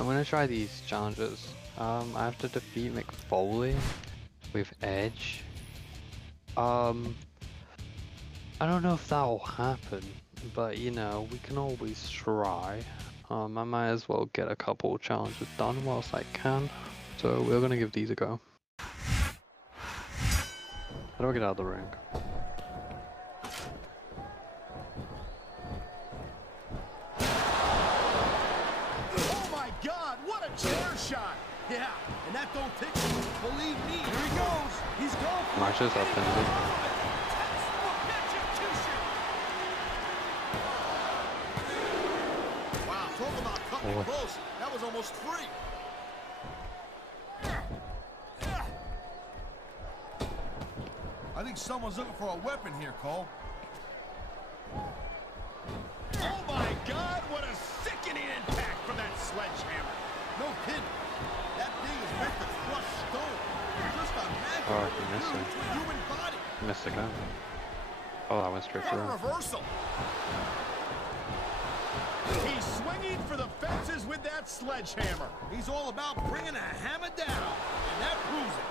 I'm gonna try these challenges. I have to defeat McFoley with Edge. I don't know if that'll happen, but you know, we can always try. I might as well get a couple challenges done whilst I can. So we're gonna give these a go. How do I get out of the ring? Oh my God, what a chair shot! Yeah, and that don't tick. Believe me, here he goes. He's going for Matches up in it. Wow, talk about cutting close. That was almost free. I think someone's looking for a weapon here, Cole. Oh my God, what a sickening impact from that sledgehammer. No kidding. That thing is meant to crush stone. Just imagine what it would do to a human body. Missed again. Oh, that went straight through. Reversal. He's swinging for the fences with that sledgehammer. He's all about bringing a hammer down, and that proves it.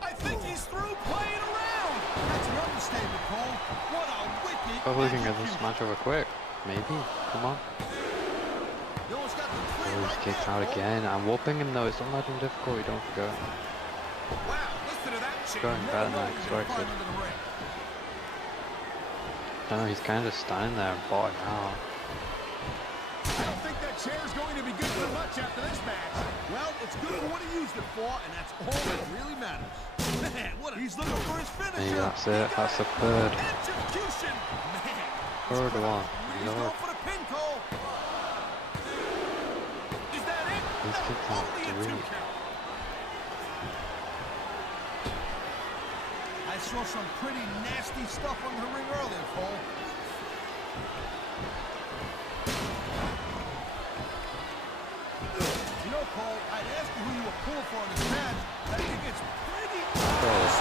I think he's through playing around. That's an understatement, Cole. What a wicked. Hopefully we can get this match over quick. Maybe. Come on. Oh, he's kicked out again. I'm whooping him though. It's on legend difficulty, don't forget. Wow, listen to that chick. Going better than I expected. I know he's kind of standing there and botting out. I don't think that chair's going to be good for much after this match. Well, it's good for what he used it for, and that's all that really matters. Man, he's looking for his finisher. Hey, that's it. That's the third. Execution. Man, Third one. he's going for the pin, Cole. Is that it? He's kicked out 3. I saw some pretty nasty stuff on the ring earlier, Cole. You know, Cole, I'd ask you who you were pulling for in this match. I think it's pretty obvious.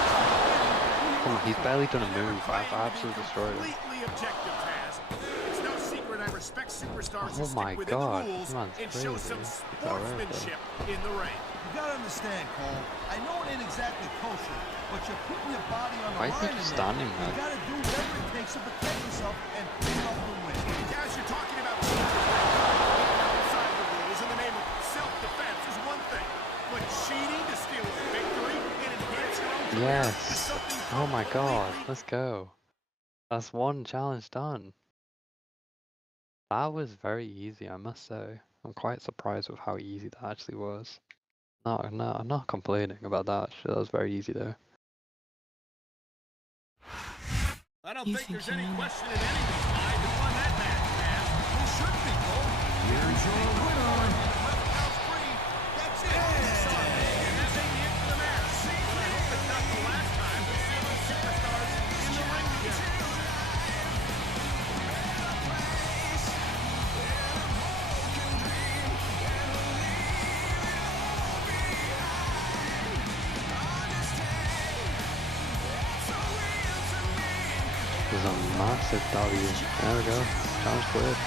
Come on, he's barely done a move. I've absolutely destroyed him. Completely objective task. It's no secret I respect superstars who Oh my stick within God, the rules and crazy. show some sportsmanship in the ring. You gotta understand, Cole. I know it ain't exactly kosher, but you're putting your body on the Why is he line in just there. standing You there? gotta do whatever it takes to protect yourself and help them win. Guys, you're talking about outside the rules in the name of self-defense is one thing, but cheating to steal a victory and enhance your own career is Yes. something Oh my God. completely Let's go. That's one challenge done. That was very easy, I must say. I'm quite surprised with how easy that actually was. No, I'm not complaining about that. That was very easy though. I don't think there's any question in anybody's mind who won that match, man. Who should be, Cole? Here's your winner. That's it. And that ain't it for the match. But I hope it's not the last time we see those superstars in the ring together. This is a massive W. There we go. Challenge cleared.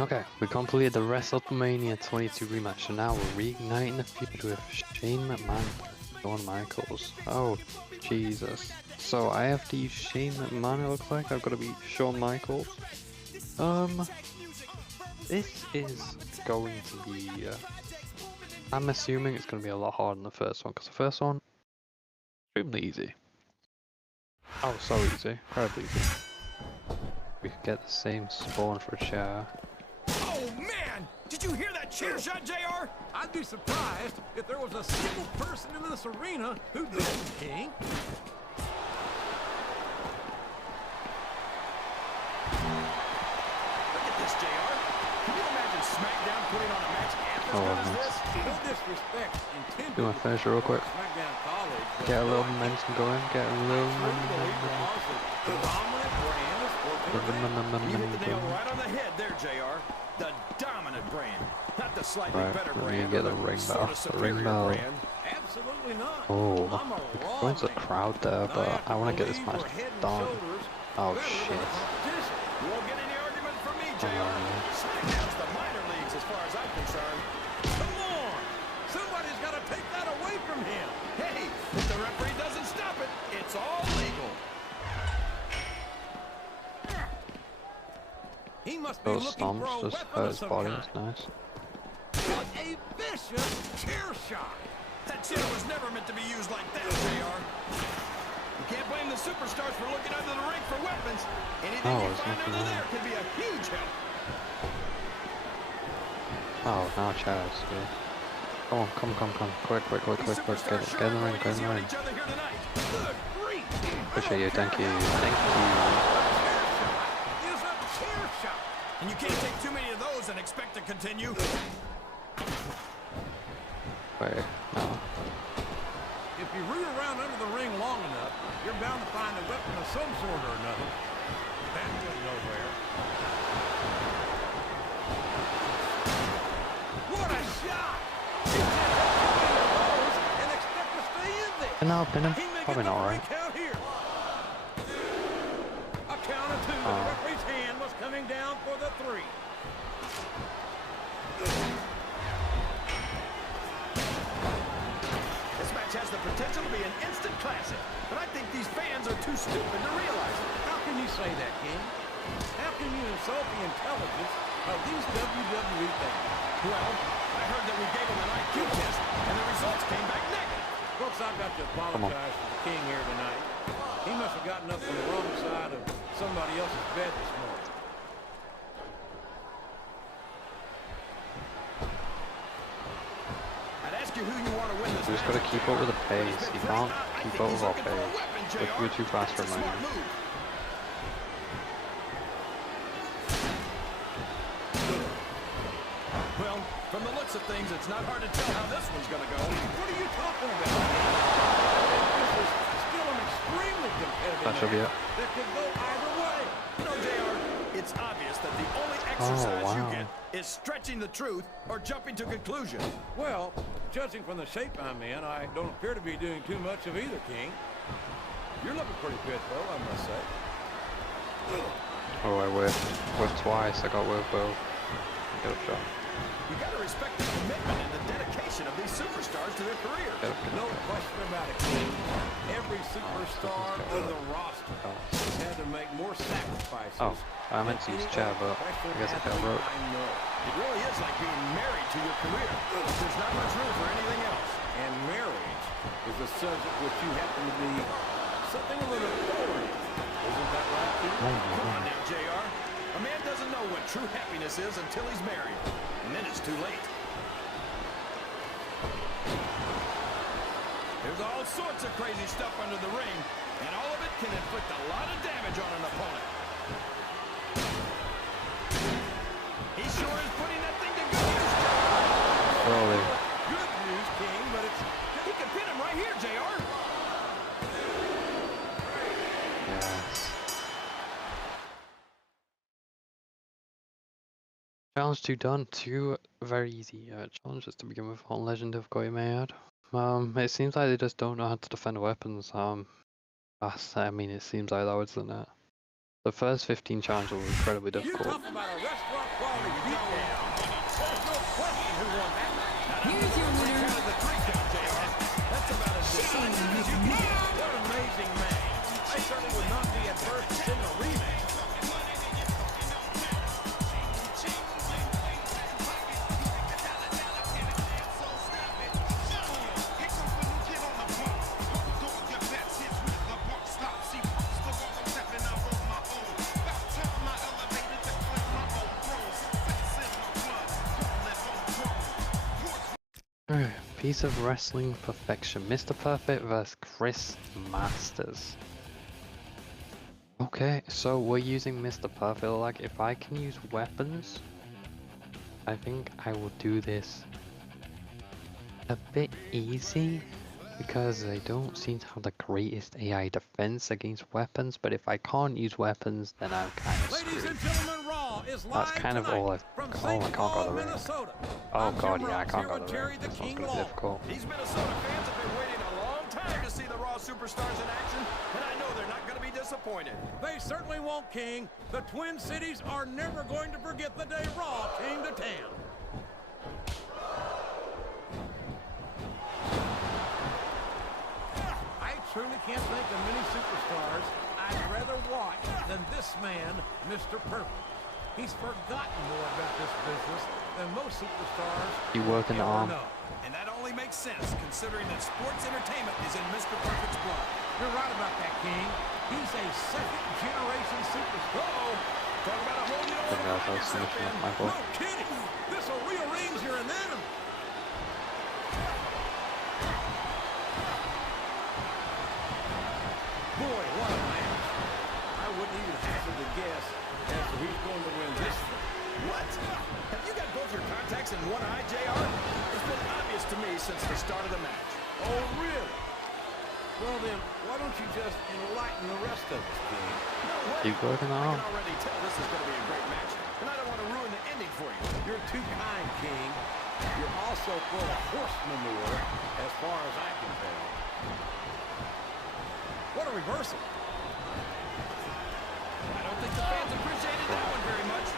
Okay, we completed the WrestleMania 22 rematch, so now we're reigniting the feud with Shane McMahon and Shawn Michaels. Oh, Jesus. So I have to use Shane McMahon, it looks like. I've got to beat Shawn Michaels. This is going to be... I'm assuming it's going to be a lot harder than the first one, because the first one, extremely easy. Oh, so easy. Incredibly easy. We could get the same spawn for a chair. Oh, man! Did you hear that chair shot, JR? I'd be surprised if there was a single person in this arena who didn't, King. Look at this, JR. Can you imagine Smackdown putting on a match as good as this? No disrespect intended. Do my finisher real quick. Smackdown colleagues, Get a little momentum going. Get a little momentum. the dominant brand of sports. You hit the nail right on the head there, JR. The dominant brand, not the slightly better brand. Let me get the ring bell. The ring bell. Absolutely not. Oh, we could go into the crowd there, but I want to get this match done. Oh shit. You won't get any argument from JR. Smackdown's the minor leagues as far as I'm concerned. Come on! Somebody's got to take that away from him. Hey, if the referee doesn't stop it, it's all legal. He must be Those looking for a stomps just weapon hurt of his some body, kind. that's nice. What a vicious chair shot. That chair was never meant to be used like that, JR. You can't blame the superstars for looking under the ring for weapons. Anything you find under there can be a huge help. Oh, now chairs, dude. Come on. Quick. Get in the ring, get in the ring. Appreciate you, thank you. And you can't take too many of those and expect to continue. Wait, no. If you root around under the ring long enough, you're bound to find a weapon of some sort or another. That went nowhere. What a shot! And expect to stay in there. And I'll pin him. He may Probably get the not, right? count here. A count of two. The referee's hand was coming down for the 3. This match has the potential to be an instant classic, but I think these fans are too stupid to realize it. How can you say that, King? How can you insult the intelligence of these WWE fans? Well, I heard that we gave them an IQ test, and the results came back negative. Folks, I've got to apologize for the King here tonight. He must have gotten up on the wrong side of somebody else's bed this morning. I'd ask you who you want to win this. You just gotta keep up with the pace. You can't keep up with our pace. If you're too fast for mine. Well, from the looks of things, it's not hard to tell how this one's going to go. What are you talking about? This is still an extremely competitive That should be it. that could go either way. You know, JR, it's obvious that the only exercise you get is stretching the truth or jumping to conclusions. Well, judging from the shape I'm in, I don't appear to be doing too much of either, King. You're looking pretty fit, though, I must say. Oh, I whiffed. Whiffed twice. I got whiffed both. Get a shot. You got to respect the commitment and the dedication of these superstars to their career. No question about it, King. Every superstar on the roster has had to make more sacrifices. Oh, I meant to use chair, but I guess I got broke. I know. It really is like being married to your career. There's not much room for anything else. And marriage is a subject which you happen to be something of an authority. Isn't that right, King? Come on now, JR. A man doesn't know what true happiness is until he's married. And then it's too late. There's all sorts of crazy stuff under the ring, and all of it can inflict a lot of damage on an opponent. He sure is putting that thing to good use. Slowly. Good news, King, but it's... He can pin him right here, JR. Yes. Challenge 2 done. 2 very easy challenges to begin with on Legend of Goymayad. It seems like they just don't know how to defend weapons. I mean, it seems like that was it. The first 15 challenges were incredibly difficult. You talk about a restaurant quality beatdown. There's no question who won that. Here's your winner. That's about as decisive as you can get. What an amazing match. I certainly would not be adverse to seeing a rematch. Piece of wrestling perfection. Mr. Perfect vs. Chris Masters. Okay, so we're using Mr. Perfect. Like, if I can use weapons, I think I will do this a bit easy, because they don't seem to have the greatest AI defense against weapons, but if I can't use weapons, then I'm kind of screwed. That's kind of all I've... Oh, I can't go to the ring. Oh god, yeah, I can't go to the ring. This one's gonna be difficult. These Minnesota fans have been waiting a long time to see the Raw superstars in action, and I know they're not going to be disappointed. disappointed. They certainly won't, King. The Twin Cities are never going to forget the day Raw came to town. I truly can't think of many superstars I'd rather watch than this man, Mr. Perfect. He's forgotten more about this business than most superstars You working the arm. know. And that only makes sense, considering that sports entertainment is in Mr. Perfect's blood. You're right about that, King. He's a second-generation superstar. Uh-oh. Talk about a hole you don't want to find yourself in. No kidding. This will rearrange your anatomy. Boy, what a match. I wouldn't even hazard to guess as to who's going to win this thing. What? Have you got both your contacts in one eye, JR? It's been obvious to me since the start of the match. Oh, really? Well, then, why don't you just enlighten the rest of us, King? No way. Keep working the I arm. can already tell this is going to be a great match, and I don't want to ruin the ending for you. You're too kind, King. You're also full of horse manure, as far as I can tell. What a reversal. I don't think the fans appreciated that one very much,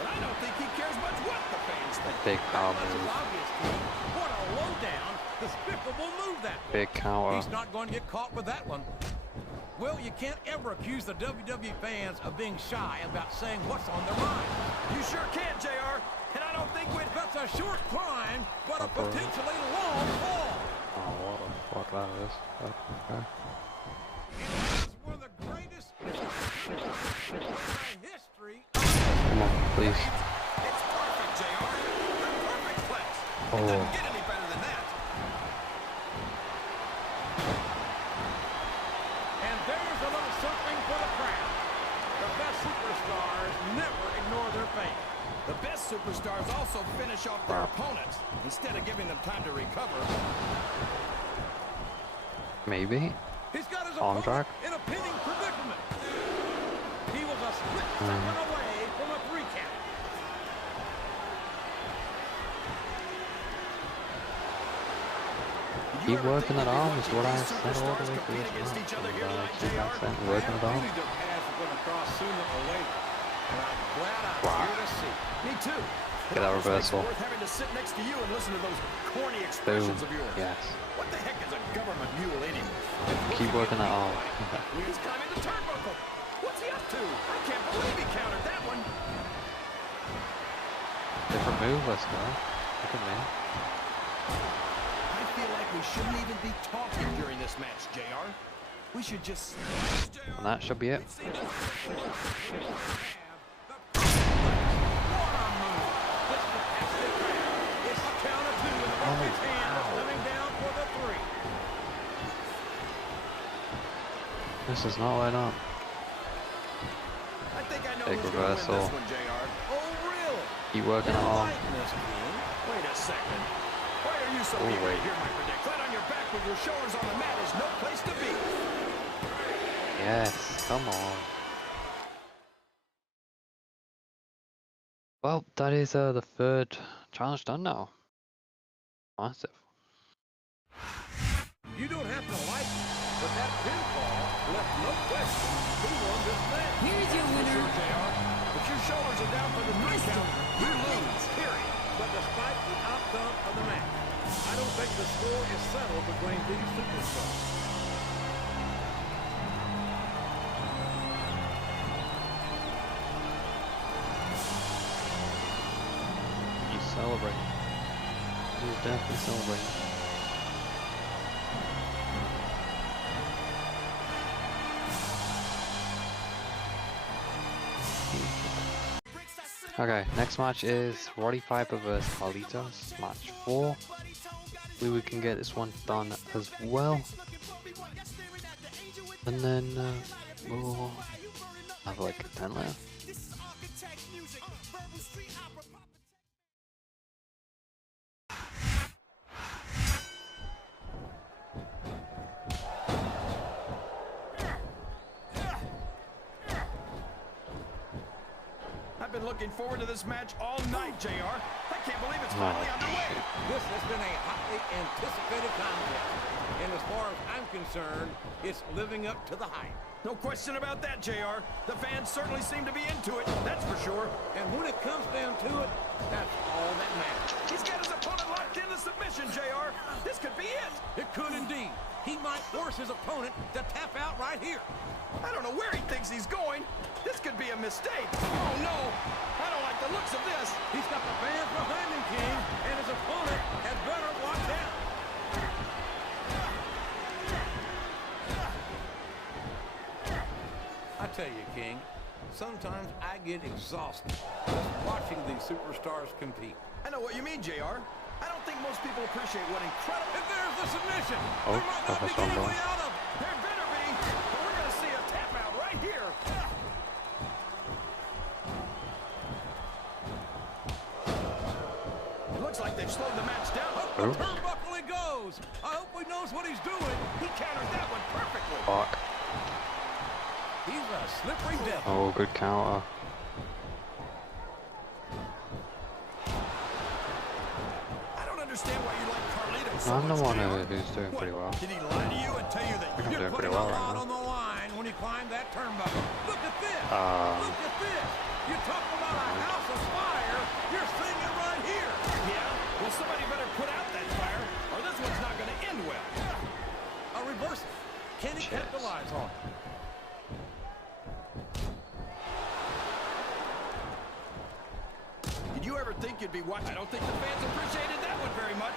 but I don't think he cares much what the fans think. Big power That's move. obvious, King. What a low-down, despicable move that was. Big counter. He's not going to get caught with that one. Well, you can't ever accuse the WWE fans of being shy about saying what's on their mind. You sure can, JR. And I don't think we'd... That's a short climb, but a potentially long fall. Oh, what the fuck that is. Okay. It's one of the greatest in history. Come on, please. It's perfect, JR. The perfect place. Oh. It doesn't get any better than that. And there's a little something for the crowd. The best superstars never ignore their fans. The best superstars also finish off their opponents instead of giving them time to recover. Maybe. He's got his On opponent track. in a pinning predicament. He was a split second away from a 3 count. Keep working that arm is what I said all the way through this match. Keep working it arm. Wow. Me too. Get that reversal. It's worth having to sit next to you and listen to those corny expressions Boom. of yours. Yes. What the heck is a government mule anyway? Keep working that arm. He's climbing the turnbuckle. What's he up to? I can't believe he countered that one. Different move, let's go. Look at me. I feel like we shouldn't even be talking during this match, JR. We should just... And that should be it. This is not light up. I think I know Big who's gonna win this reversal. one, JR. Oh, really? Keep working it arm. Wait a second. Why are you so Oh, eager wait. to hear my prediction? Flat on your back with your shoulders on the mat is no place to be. Yes, come on. Well, that is the third challenge done now. Massive. You don't have to like it, but that pinfall left no question who won this match. Here's your winner. Sure, JR. If your shoulders are down for the 3 count, you lose, period. But despite the outcome of the match, I don't think the score is settled between these superstars. He's celebrating. He's definitely celebrating. Okay, next match is Roddy Piper vs Carlitos, match 4. Hopefully we can get this one done as well. And then we'll have like 10 left. I've been looking forward to this match all night, JR. I can't believe it's finally underway. This has been a hotly anticipated contest. And as far as as I'm concerned, it's living up to the hype. No question about that, JR. The fans certainly seem to be into it, that's for sure. And when it comes down to it, that's all that matters. He's got his opponent locked in the submission, JR. This could be it. It could indeed. He might force his opponent to tap out right here. I don't know where he thinks he's going. This could be a mistake. Oh, no. I don't like the looks of this. He's got the fans behind him, King, and his opponent had better watch out. I tell you, King, sometimes I get exhausted just watching these superstars compete. I know what you mean, JR. I don't think most people appreciate what incredible... And there's the submission. Oh, there might not be that's one any more. way out of it. There better be, but we're going to see a tap out right here. It looks like they've slowed the match down. Up the turnbuckle he goes. I hope he knows what he's doing. He countered that one perfectly. Fuck. He's a slippery devil. Oh, good counter. I don't understand why you like Carlito so I'm the much, one JR. who's doing pretty well. Did he lie to you and tell you that I'm You're doing putting pretty well a right lot now. on the line when you climb that turnbuckle. Look at this. Look at this. You talk about a house of fire. You're seeing it right here. Yeah? Well, somebody better put out that fire, or this one's not going to end well. A reversal. Can he Cheers. capitalize on it? Did you ever think you'd be watching? I don't think the fans appreciated that one very much,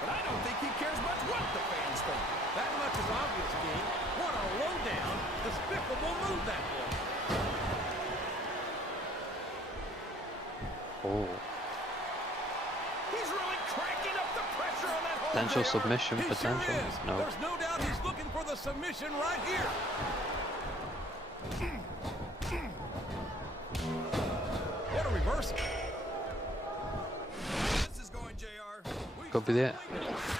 but I don't think he cares much what the fans think. That much is obvious, King. What a low-down, despicable move that was. Oh. He's really cranking up the pressure on that whole Potential JR. submission, He potential. sure is. No. There's no doubt he's looking for the submission right here. What a reversal. This is going, JR. Could be it.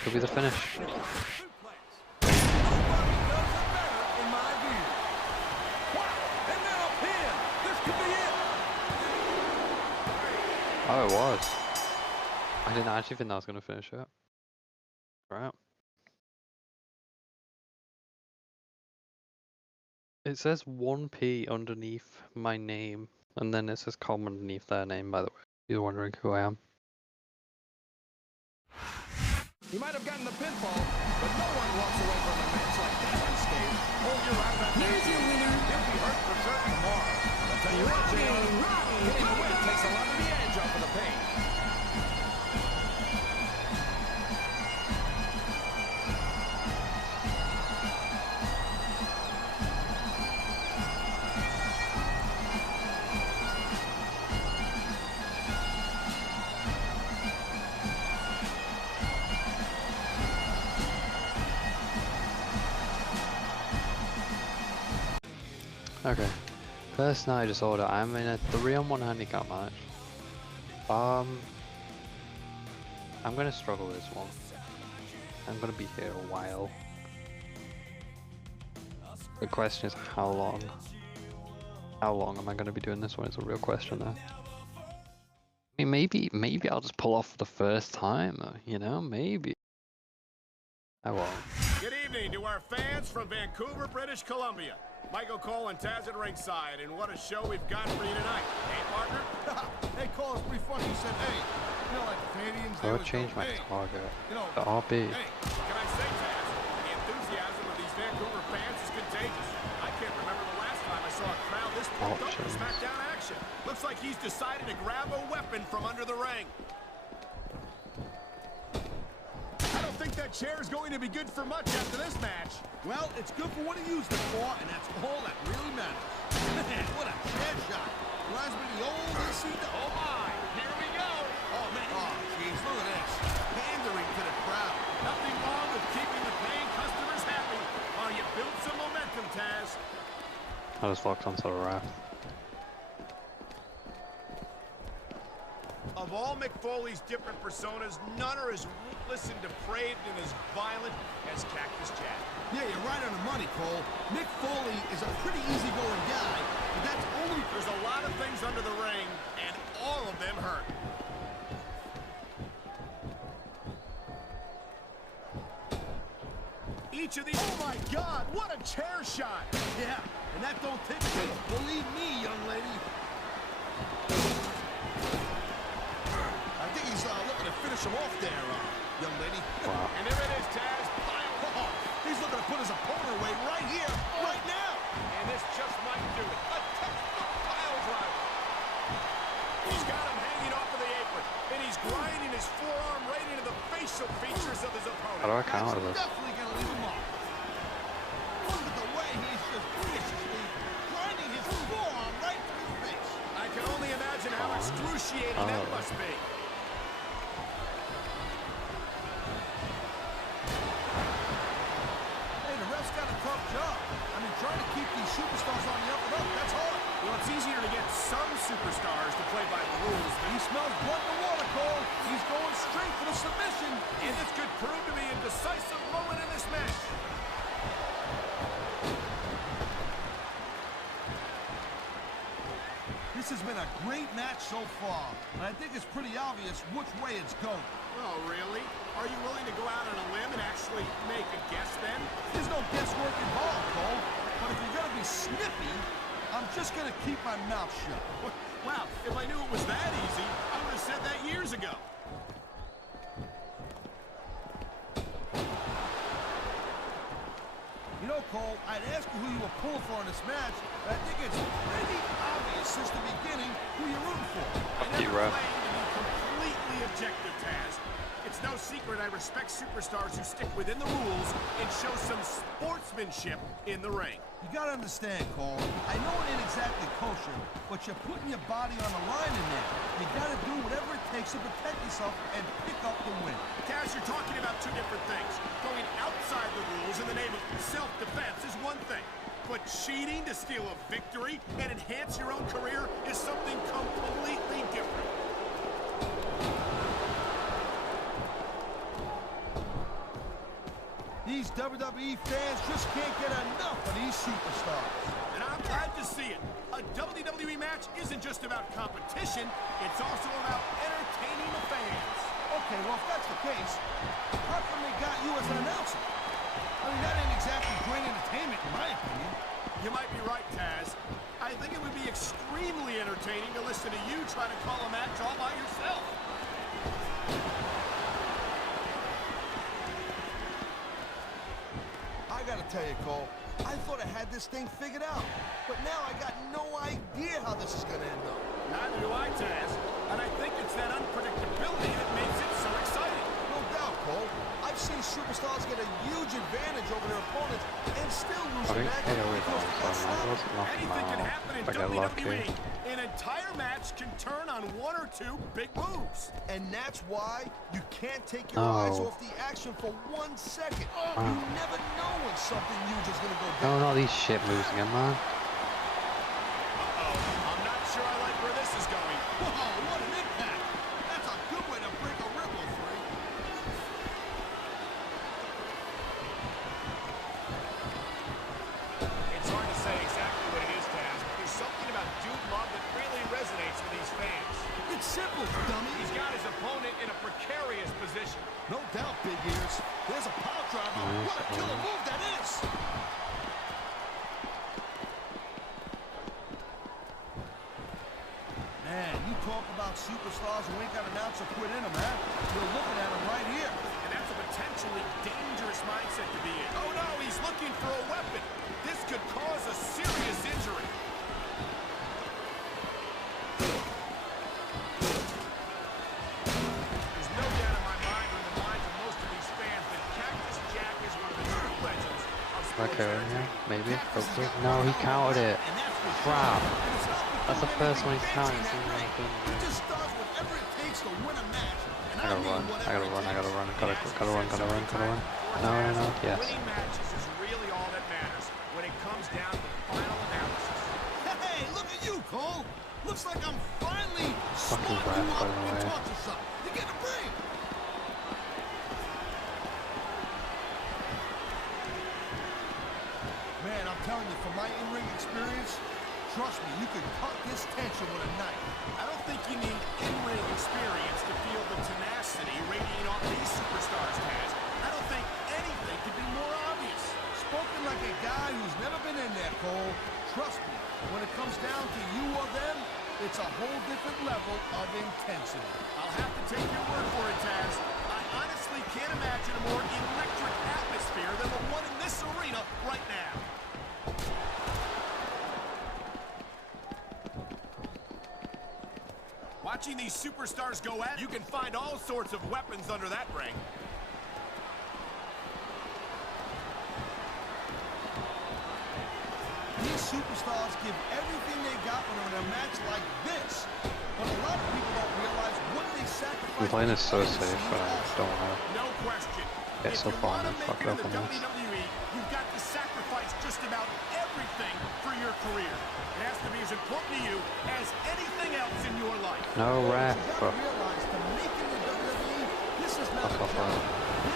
Could be the finish. Suplex. Nobody does it better, in my view. Wow. And now a pin. This could be it. Oh, it was. I didn't actually think that was going to finish it. Right. It says 1P underneath my name, and then it says com underneath their name, by the way. You're wondering who I am. He might have gotten the pinfall, but no one walks away from a match like that unscathed. Oh, you're right about that. Here's your winner, He'll be hurt for certain tomorrow. I'll tell you what, JR. Getting a win takes a lot of the edge off of the pain. Okay. First night disorder. I'm in a 3-on-1 handicap match. I'm gonna struggle this one. I'm gonna be here a while. The question is how long? How long am I gonna be doing this one? Is a real question there. I mean, maybe I'll just pull off the first time. You know, maybe. I won't. Good evening to our fans from Vancouver, British Columbia. Michael Cole and Taz at ringside, and what a show we've got for you tonight. Hey, partner? Hey, Cole, it's pretty funny. He said, hey, you know, like the Canadians, they I'll always change go, my hey, target you know, to RB. hey. What can I say, Taz? The enthusiasm of these Vancouver fans is contagious. I can't remember the last time I saw a crowd this pumped up for Options. Smackdown action. Looks like he's decided to grab a weapon from under the ring. I don't think that chair is going to be good for much after this match. Well, it's good for what he used it for, and that's all that really matters. Man, what a chair shot. Reminds me of the old ECW. Oh my, here we go. Oh, man. Oh, jeez, look at this. Pandering to the crowd. Nothing wrong with keeping the paying customers happy while you build some momentum, Taz. I just locked onto the ref. Of all Mick Foley's different personas, none are as ruthless and depraved and as violent as Cactus Jack. Yeah, you're right on the money, Cole. Mick Foley is a pretty easygoing guy, but that's only... There's a lot of things under the ring, and all of them hurt. each of these... Oh my God, what a chair shot! Yeah, and that don't take it. Believe me, young lady. I think he's looking to finish him off there, young lady. Wow. And there it is, Taz. Oh, he's looking to put his opponent away right here, right now. And this just might do it. A textbook pile driver. He's got him hanging off of the apron, and he's grinding his forearm right into the facial features of his opponent. How do I counter That's this? definitely going to leave him off. Look at the way he's just viciously grinding his forearm right to his face. I can only imagine how excruciating that must be. Hey, the ref's got a tough job. I mean, trying to keep these superstars on the up and up, that's hard. Well, it's easier to get some superstars to play by the rules, but He smells blood in the water, Cole. He's going straight for the submission. and this could prove to be a decisive moment in this match. This has been a great match so far, and I think it's pretty obvious which way it's going. Oh, really? Are you willing to go out on a limb and actually make a guess then? There's no guesswork involved, Cole. But if you're gonna be snippy, I'm just gonna keep my mouth shut. Wow, if I knew it was that easy, I would have said that years ago. You know, Cole, I'd ask you who you were pulling for in this match, but I think it's pretty obvious since the beginning who you're rooting for. I Fuck you, never ref. claimed to be completely objective, Taz. It's no secret I respect superstars who stick within the rules and show some sportsmanship in the ring. You gotta understand, Cole. I know it ain't exactly kosher, but you're putting your body on the line in there. You gotta do whatever it takes to protect yourself and pick up the win. Taz, you're talking about two different things. Going outside the rules in the name of self-defense is one thing, but cheating to steal a victory and enhance your own career is something completely different. These WWE fans just can't get enough of these superstars. And I'm glad to see it. A WWE match isn't just about competition, it's also about entertaining the fans. Okay, well, if that's the case, how come they got you as an announcer? I mean, that ain't exactly great entertainment, in my opinion. You might be right, Taz. I think it would be extremely entertaining to listen to you try to call a match all by yourself. I gotta tell you, Cole, I thought I had this thing figured out, but now I got no idea how this is gonna end up. Neither do I, Taz. And I think it's that unpredictability that makes it so exciting. No doubt, Cole. I've seen superstars get a huge advantage over their opponents and still lose I a think match I know because they got sloppy. Anything can happen in I got lucky. WWE. An entire match can turn on one or two big moves. And that's why you can't take your eyes Oh. off the action for 1 second. You never know when something huge is gonna go No, down. not these shit moves again, man. Uh-oh. I'm not sure I like where this is going. Whoa, what an impact! That's a good way to break a ripple, Free. It's hard to say exactly what it is, Taz, but there's something about Dude Love that really resonates with these fans. It's simple, dummy. He's got his opponent in a precarious position. No doubt, big ears. There's a power driver. What a killer move that is! Man, you talk about superstars who ain't got an ounce of quit in them, man. You're looking at them right here. And that's a potentially dangerous mindset to be in. Oh no, he's looking for a weapon. This could cause a serious injury. There's no doubt in my mind or in the minds of most of these fans that Cactus Jack is one of the true legends of sports Okay, entertainment. yeah, maybe, hopefully. No, he countered it. And that's for Crap. sure. And it's not because That's the of first any one he's counting. fancy He just does whatever it takes to win a match. And I gotta mean run, whatever I gotta it run, I gotta takes. run, gotta run. No, yes. Winning matches is really all that matters when it comes down to the final analysis. Hey, look at you, Cole. Looks like I'm finally Fucking smarting you ref, by up the and way. taught you something. You're getting a break. Man, I'm telling you, from my in-ring experience, trust me, you can cut this tension with a knife. I don't think you need in-ring experience to feel the tenacity radiating off these superstars, Taz. I don't think anything could be more obvious. like a guy who's never been in there, Cole. Trust me, when it comes down to you or them, it's a whole different level of intensity. I'll have to take your word for it, Taz. I honestly can't imagine a more electric atmosphere than the one in this arena right now. Watching these superstars go at it, you can find all sorts of weapons under that ring. These superstars give everything they got when they're in a match like this. But a lot of people don't realize what they sacrifice. I'm playing this so safe, but I don't want No question. to get so If you far want and to fuck make it up in on the this. WWE, you've got to sacrifice just about everything for your career. It has to be as important to you as anything else in your life. No ref. You gotta realize to make it in the WWE, this is not a Fuck job. off.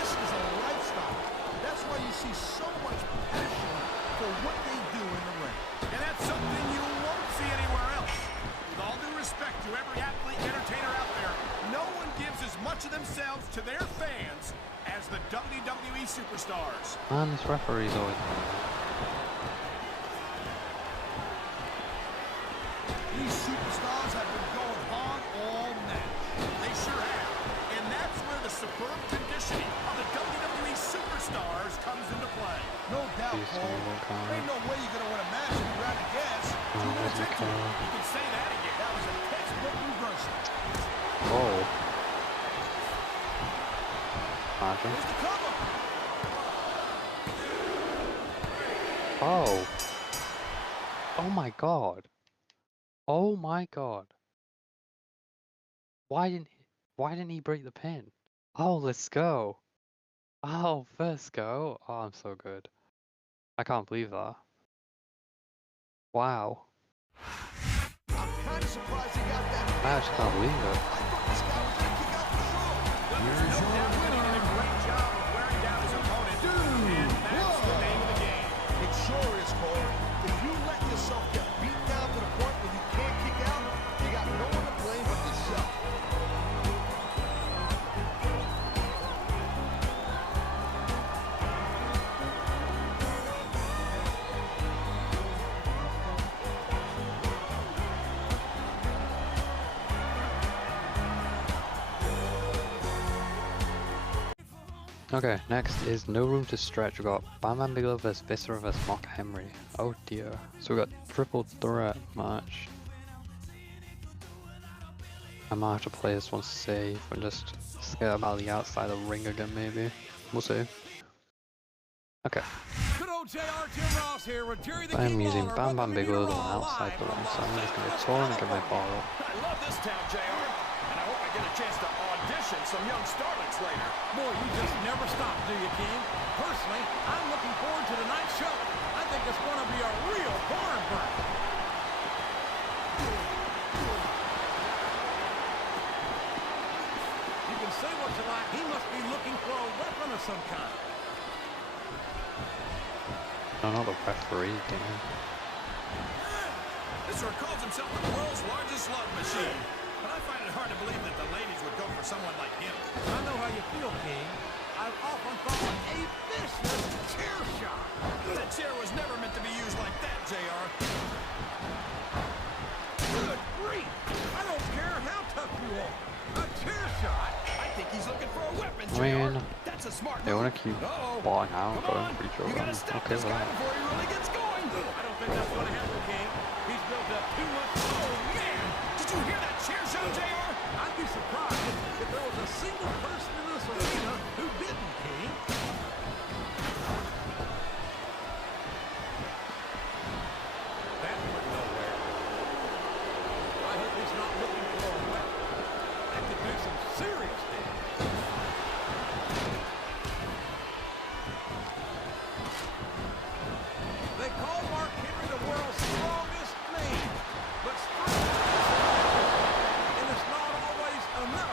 This is a lifestyle. That's why you see so much passion for what they do in the ring. And that's something you won't see anywhere else. With all due respect to every athlete and entertainer out there, no one gives as much of themselves to their fans as the WWE superstars. Man, this referee's always These superstars have been going hard all match. They sure have. And that's where the superb conditioning of the WWE superstars comes into play. No doubt, Please Cole. don't walk on. Ain't no way you're gonna win a match if you ran a gas. 2 Oh, minutes doesn't into it. count. You can say that again. That was a textbook reversal. Oh. Imagine. Here's the cover. Oh. Oh my god. Oh my god. Why didn't he break the pin? Oh, let's go. Oh, first go. Oh, I'm so good. I can't believe that. Wow. I'm kind of surprised he got that. I actually can't believe it. I thought this guy was gonna kick out the show. Well, there's no doubt that he did a great job of wearing down his opponent. And that's the name of the game. It sure is, Cole. If you let yourself get beat down to the point where you can't kick out, you got no one to blame but yourself. Okay, next is No Room to Stretch. We've got Bam Bam Bigelow vs Viscera vs Mark Henry. Oh dear. So we got triple threat match. I might have to play this one safe and just skate about the outside of the ring again maybe. We'll see. Okay. Good old JR Jim Ross here with Jerry the I'm King using Lawler, Bam Bam welcoming you Bigelow to on Raw outside live the ring, from so I'm Las just gonna Vegas, turn and get my Nevada. ball up. I love this town, JR. And I hope I get a chance to audition some young starlets later. Boy, you just never stop, do you, King? Personally, I'm looking forward to tonight's show. I think it's going to be a real barn burner. You can say what you like. He must be looking for a weapon of some kind. No, not the referee, damn. Viscera calls himself the world's largest love machine. But I find it hard to believe that the ladies would go for someone like him. I know how you feel, King. I've often thought a vicious chair shot. That chair was never meant to be used like that, JR. Good grief! I don't care how tough you are. A chair shot? I think he's looking for a weapon, I JR. mean, That's a smart they move. want to keep Uh-oh. balling out, Come but on. I'm pretty sure You I'm gotta stop okay this with guy that. before he really gets going. I don't think that's going to happen, King. He's built up too much. Oh, man. Did you hear that chair shot, JR? I'd be surprised if there was a single person in this arena who didn't, King. That went nowhere. I hope he's not looking for a weapon. That could do some serious damage. They call Mark Henry the world's strongest man, but strength, and it's not always enough.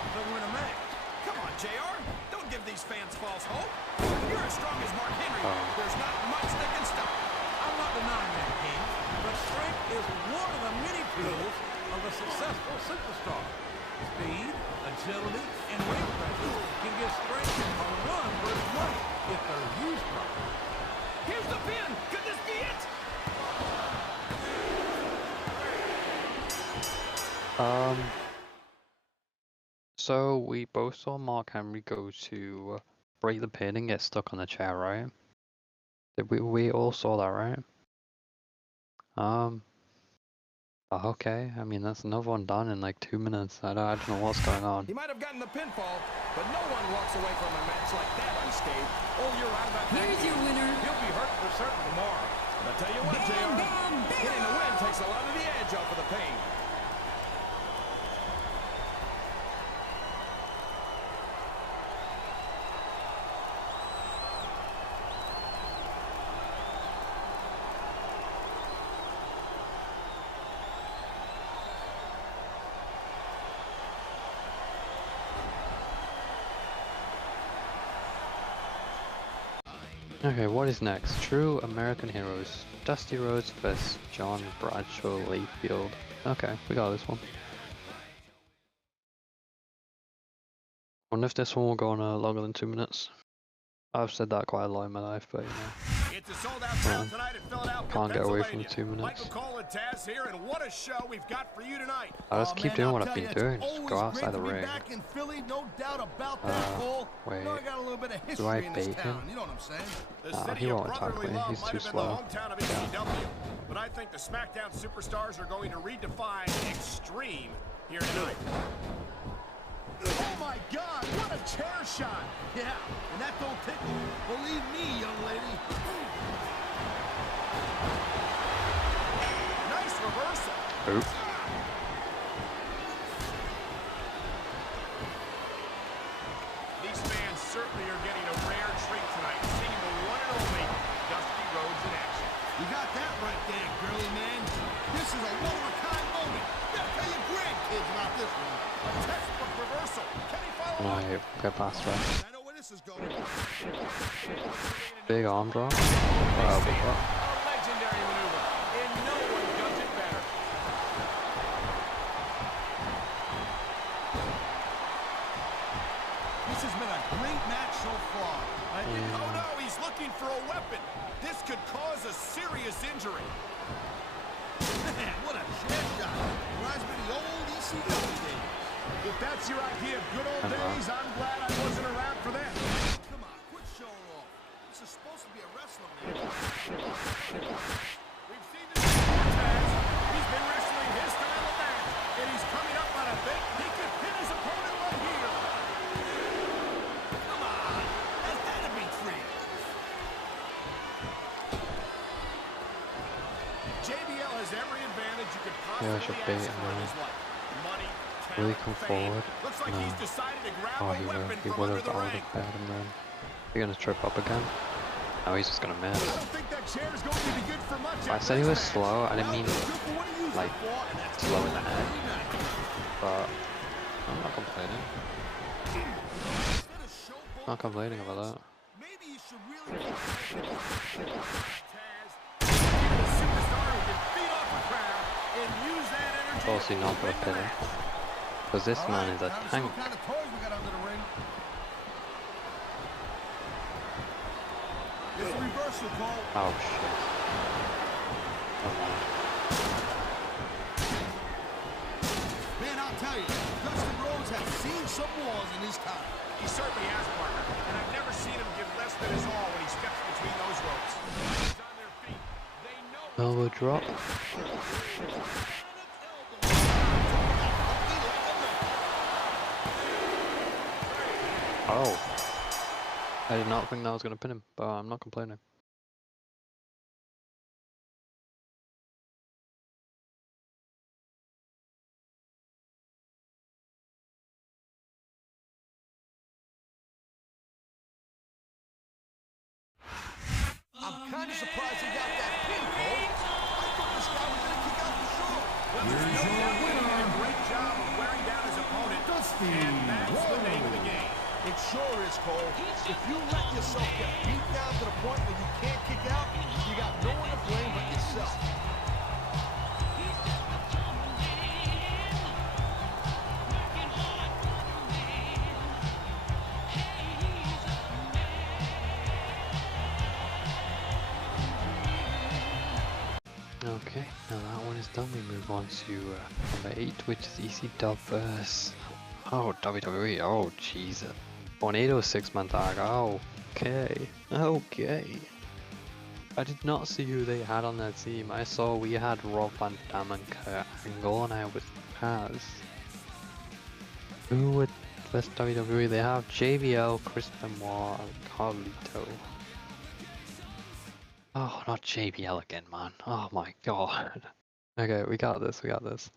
So we both saw Mark Henry go to break the pin and get stuck on the chair, right? We all saw that, right? Okay. I mean, that's another one done in like 2 minutes. I don't know what's going on. He might have gotten the pinfall, but no one walks away from a match like that unscathed. Oh, you're right about that. Here's your winner. He'll be hurt for certain tomorrow. But I tell you what, JR, getting the win takes a lot of the edge off of the pain. Okay, what is next? True American Heroes. Dusty Rhodes vs. John Bradshaw Layfield. Okay, we got this one. Wonder if this one will go on longer than 2 minutes. I've said that quite a lot in my life, but you know. It's a sold-out crowd tonight in Philadelphia, Can't get away from the Pennsylvania. 2 minutes. Michael Cole and Taz here, and what a show we've got for you tonight. I just keep doing what I've been doing. Just go outside the ring. Back in Philly, no doubt about that, Cole. Wait. You know, I got a little bit of Do I history in this bait town. him? You know what I'm saying? The Nah, city he of won't attack brotherly me. love He's might too have been the slow. hometown of ECW, but I think the Smackdown superstars are going to redefine extreme here tonight. Oh my God! What a chair shot! Yeah, and that don't tickle. Believe me, young lady. Nice reversal. Oop. These fans certainly are getting a rare treat tonight, seeing the one and only Dusty Rhodes in action. You got that right there, girly man. This is a one-of-a-kind moment. You gotta tell your grandkids about this one. A textbook reversal. Can he follow up? Right, get past her. I know where this is going. Big arm drop. Big A drop. legendary maneuver, and no one does it better. This has been a great match so far. Oh no, he's looking for a weapon. This could cause a serious injury. Man, what a chair shot. Reminds me of the old ECW days. If that's your idea of good old days, I'm glad I wasn't around for that. Come on, quit showing off. This is supposed to be a wrestling match. We've seen this before, Taz. He's been wrestling his style of match, and he's coming up on a big. He could pin his opponent right here. Come on, that had to be free. JBL has every advantage you could Yeah, I should possibly bait ask him for in now. his life. Money, Will he talent, come fame. forward? Looks like No. he's decided to grab Oh, a weapon he from would under have. the I would ring. have bet him then. He gonna trip up again? No, he's just gonna miss. I don't think that chair is going to be good for much. I after said he this was match. slow. I didn't mean Good for what he used like it for, and that's slow in the head, really nice. but I'm not complaining. Instead of showboating Not complaining about that. maybe you should really keep Taz, a superstar who can feed off a crowd and use that energy Obviously to not for a win the pillar. match. Because this man is a Time to see tank. what kind of toys we got under the ring. It's a reversal, Cole. Oh shit. Oh, Man, I'll tell you, Dustin Rhodes has seen some wars in his time. He certainly has, partner, and I've never seen him give less than his all when he steps between those ropes. He's on their feet. They know elbow drop. Oh. I did not think that was gonna pin him, but I'm not complaining. I'm kind of surprised he got that pin, Cole. I thought this guy was going to kick out for sure. Well, there's no doubt he did a great job of wearing down his opponent, and that's the name of the game. It sure is, Cole. If you let yourself get beat down to the point where you can't kick out, you got no one to blame but yourself. Okay, now that one is done. We move on to number 8, which is EC vs. Oh, WWE. Oh, Jesus. Tornado 6-man tag. Okay. Okay. I did not see who they had on their team. I saw we had Rob Van Dam and Kurt Angle, and I was Paz. Who would vs WWE? They have JBL, Chris Benoit, and Carlito. Oh, not JBL again, man. Oh my god. Okay, we got this, we got this.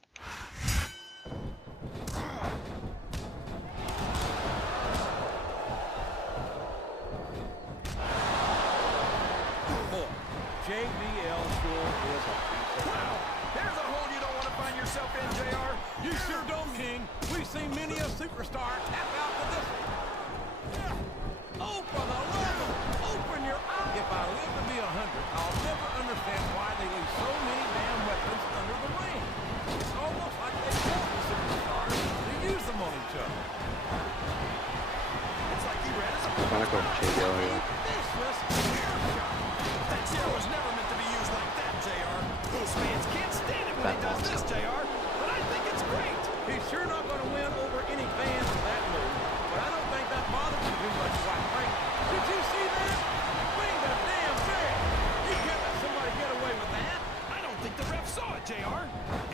JBL sure is a piece of Wow! There's a hole you don't want to find yourself in, JR. You sure don't, King. We've seen many a superstar tap out to this one. Oh, for the love of, open your eyes. If I live to be 100, I'll never understand why they leave so many damn weapons under the ring. It's almost like they want the superstars to use them on each other. It's like he ran his I'm gonna go with JBL here. Vicious air shot. That chair was never meant to be used like that, JR. Those fans can't stand it when he does this, JR. But I think it's great. He's sure not going to win over any fans with that move, but I don't think that bothers him too much, quite frankly. Did you see that? Bring the damn bell. You can't let somebody get away with that. I don't think the ref saw it, JR.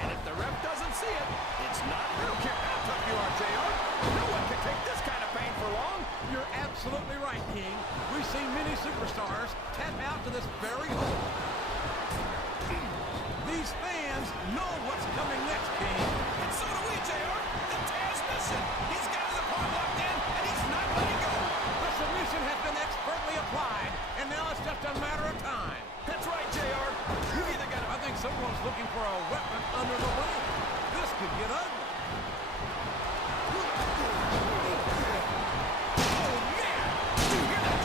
And if the ref doesn't see it, it's not real. Care how tough you are, JR. No one can take this kind of pain for long. You're absolutely right, King. We've seen many superstars tap out to this very hole. These fans know what's coming next, King. And so do we, JR. The Taz mission. He's got his opponent locked in, and he's not letting go. The submission has been expertly applied, and now it's just a matter of time. That's right, JR. You either got to... I think someone's looking for a weapon under the ring. This could get ugly.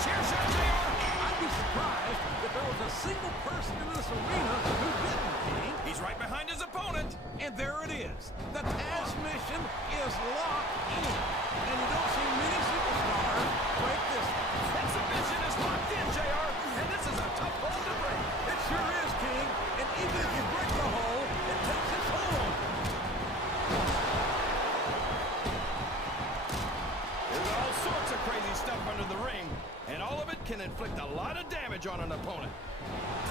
I'd be surprised if there was a single person in this arena who didn't, King. He's right behind his opponent. And there it is. The Taz mission is locked in. And you don't see many superstars break this one. That submission is locked in, JR. And this is a tough hole to break. It sure is, King. And even if you break the hole, it takes its hold. There's all sorts of crazy stuff under the ring, and all of it can inflict a lot of damage on an opponent.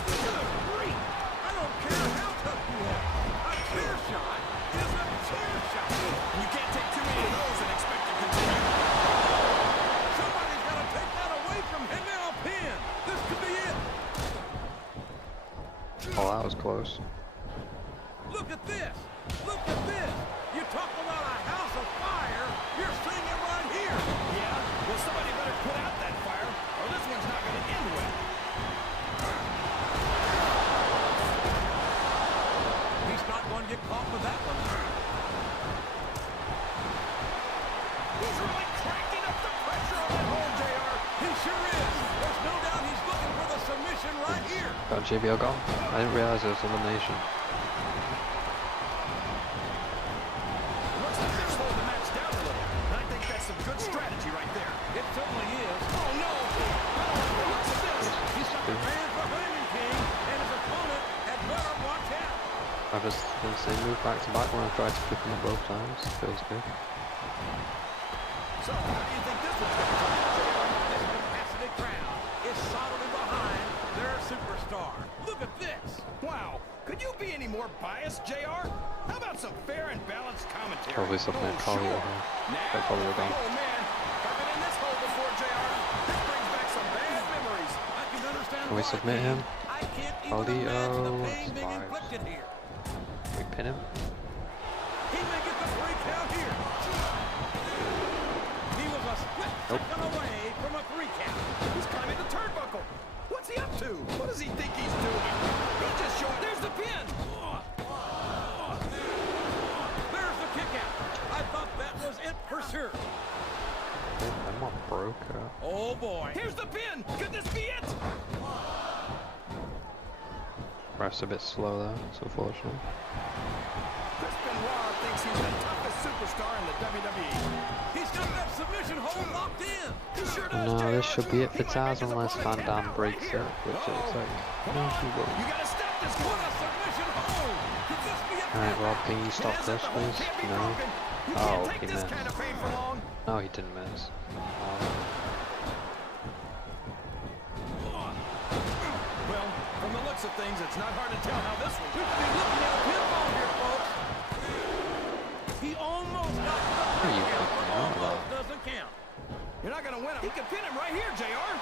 Good grief! I don't care how tough you are. A chair shot is a chair shot. You can't take too many of those and expect to continue. Somebody's got to take that away from him. Now a pin. This could be it. Oh, that was close. Look at this. Look at this. You talk about a house of fire. You're seeing it right here. Yeah? Well, somebody better put out that fire, or this one's not going to end well. He's not going to get caught with that one. He's really cranking up the pressure on that hole, JR. He sure is. There's no doubt he's looking for the submission right here. Got JBL gone? I didn't realize it was elimination. Looks like they're slowing the match down a little. And I think that's some good strategy right there. It certainly is. Oh, no! I don't like the looks of this. He's got the fans behind him, King, and his opponent had better watch out. I just didn't say move back to back when I tried to flip him up both times. Feels good. So, how do you think this one's going to turn out, JR? This capacity crowd is solidly behind their superstar. Look at this. Wow. Could you be any more biased, JR? How about some fair and balanced commentary? Probably submit Carly sure. over. Now, That's probably oh gone. man, I've been in this hole before, JR. This brings back some bad memories. I can understand Can we why, submit King. him? I can't even Carly, imagine the pain being survives. inflicted here. We pin him? He may get the 3 count here. He was a split second away from a 3 count. He's climbing the turnbuckle. What's he up to? What does he think he's doing? He's just showing. There's the pin. There's the kick out. I thought that was it for sure. I'm not broke. Oh boy. Here's the pin. Could this be it? Ref's a bit slow there, it's unfortunate. Chris Benoit thinks he's the toughest superstar in the WWE. He's got that submission hold locked in. He sure does, No, this JR. should be it for He might make Taz his unless opponent Van tap Dam out breaks right it, here. which it looks like. Come No, on. he won't. You gotta stop just what a submission hold. Could this be a Alright, Rob, can you stop It this, isn't, the hold please? can't be No. broken. You Oh, can't he take this missed. kind of pain for long. No, he didn't miss. Well, from the looks of things, it's not hard to tell how this one. We could be looking at a pinfall here, folks. He almost got to the What are you count, talking but about? almost doesn't count. You're not going to win him. He can pin him right here, JR.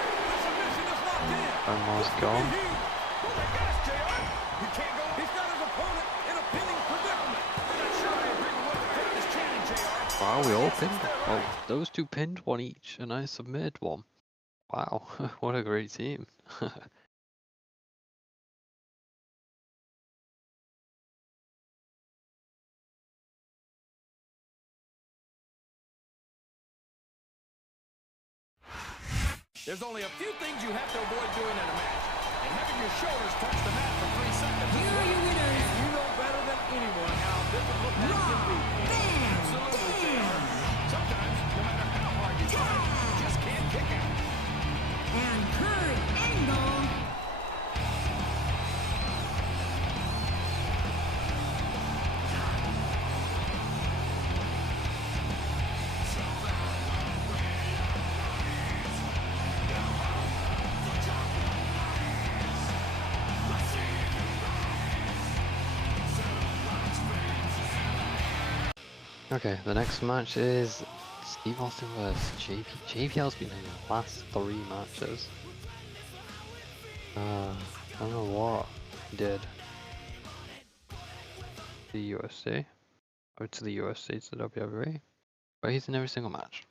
The submission is locked in. Almost gone. Oh, my gosh, JR. You can't go. He's got his opponent in a pinning predicament. I'm not sure I agree with what the crowd is chanting, JR. Wow, we all Yes, pinned. it's their Oh, right. those two pinned one each, and I submitted one. Wow, what a great team. There's only a few things you have to avoid doing in a match. And having your shoulders touch the mat for 3 seconds. Here are your winners, You know better than anyone how difficult that can be. Absolutely, JR. Sometimes, no matter how hard you try, you just can't kick out. and Kurt Angle. Okay, the next match is Steve Austin vs JP. JPL's been in the last 3 matches. I don't know what he did. The UFC, or to the UFC, to the WWE, but he's in every single match.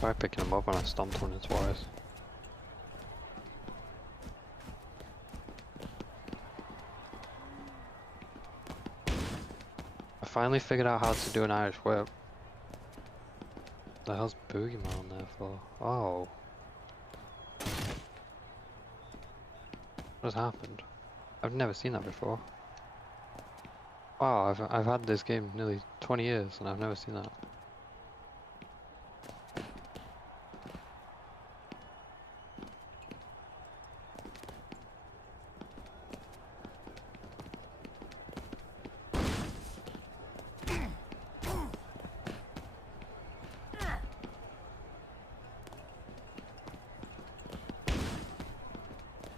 Tried picking him up and I stomped on it twice. I finally figured out how to do an Irish whip. The hell's Boogeyman there for? Oh. What has happened? I've never seen that before. Wow, I've had this game nearly 20 years and I've never seen that.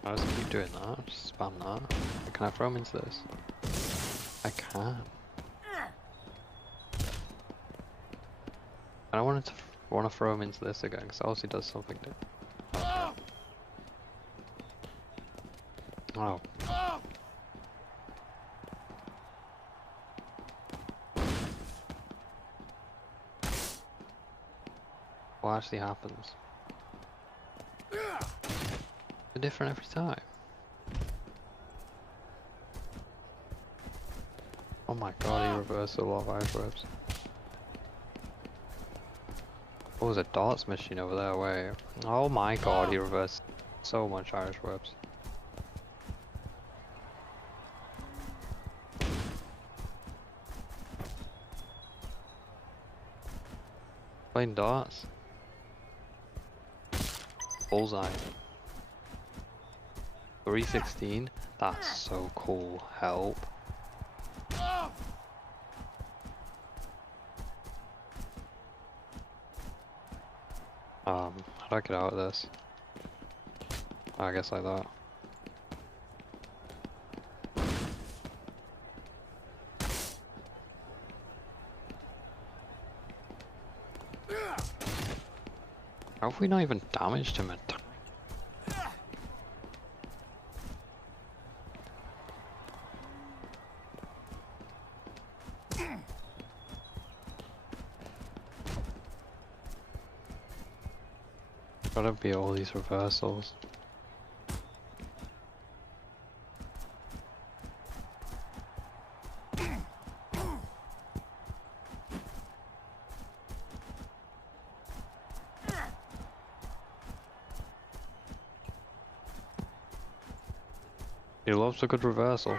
I'll just keep doing that, just spam that. Can I throw him into this? I can. And I want to throw him into this again, because else he does something different. Oh. What actually happens? They're different every time. Oh my god, he reversed a lot of Irish whips. Oh, there's a darts machine over there, wait. Oh my god, he reversed so much Irish whips. Playing darts. Bullseye. 316? That's so cool. Help. How do I get out of this? I guess like that. How have we not even damaged him at time? Gotta be all these reversals. He loves a good reversal.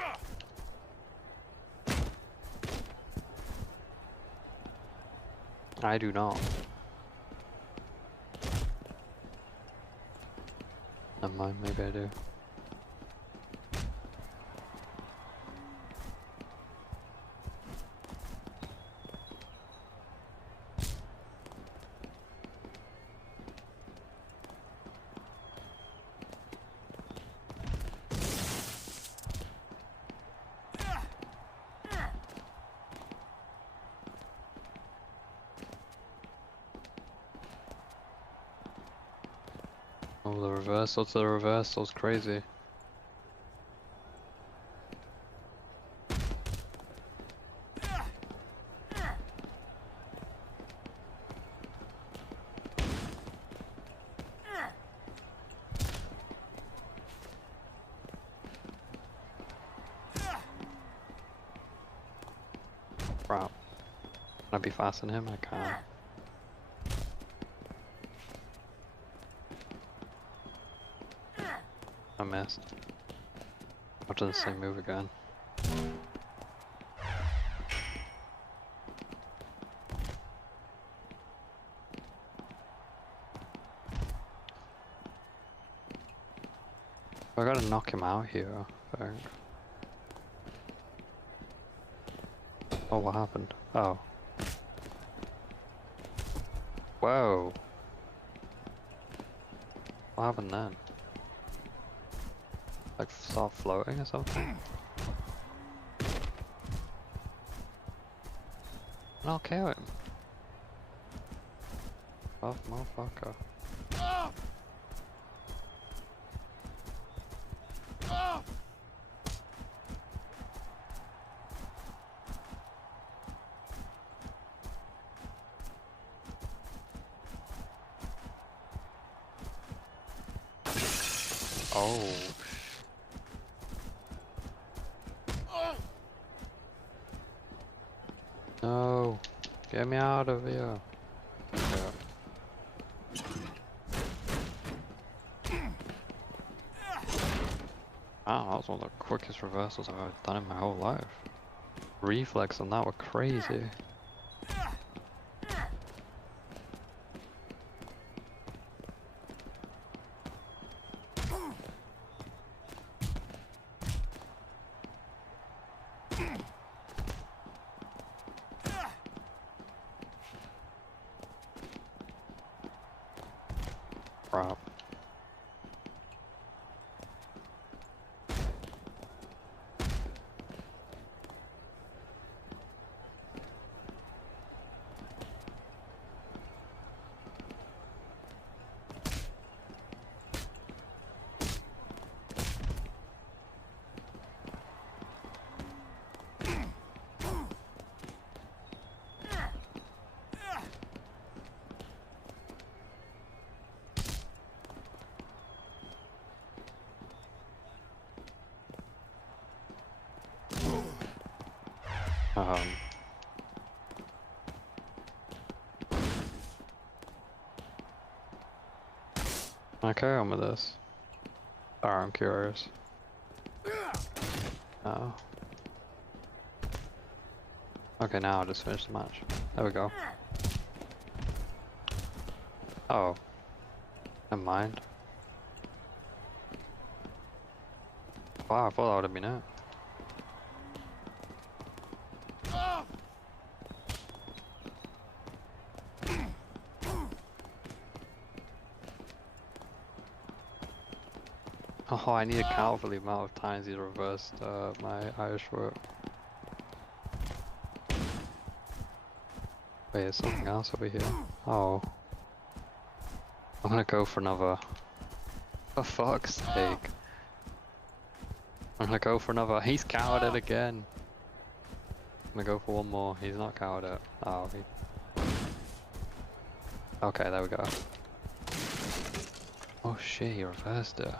I do not. Never mind, maybe I do. Oh, the reversal to the reversal's crazy. Crap. Can I be faster than him? I can't. I missed. I've done the same move again. I gotta knock him out here, I think. Oh, what happened? Oh. Whoa. What happened then? Like, start floating or something? And I'll kill him. Oh, motherfucker. Oh. No. Get me out of here. Yeah. Wow, that was one of the quickest reversals I've ever done in my whole life. Reflex on that were crazy. Crap. Um. Can I carry on with this? Oh, I'm curious. Oh. Okay, now I'll just finish the match. There we go. Oh. Never mind. Wow, I thought that would have been it. Oh, I need a count for the amount of times he reversed my Irish whip. Wait, there's something else over here. Oh. I'm gonna go for another. For fuck's sake. I'm gonna go for another. He's cowered it again. I'm gonna go for one more. He's not cowered it. Oh, he... Okay, there we go. Oh shit, he reversed it.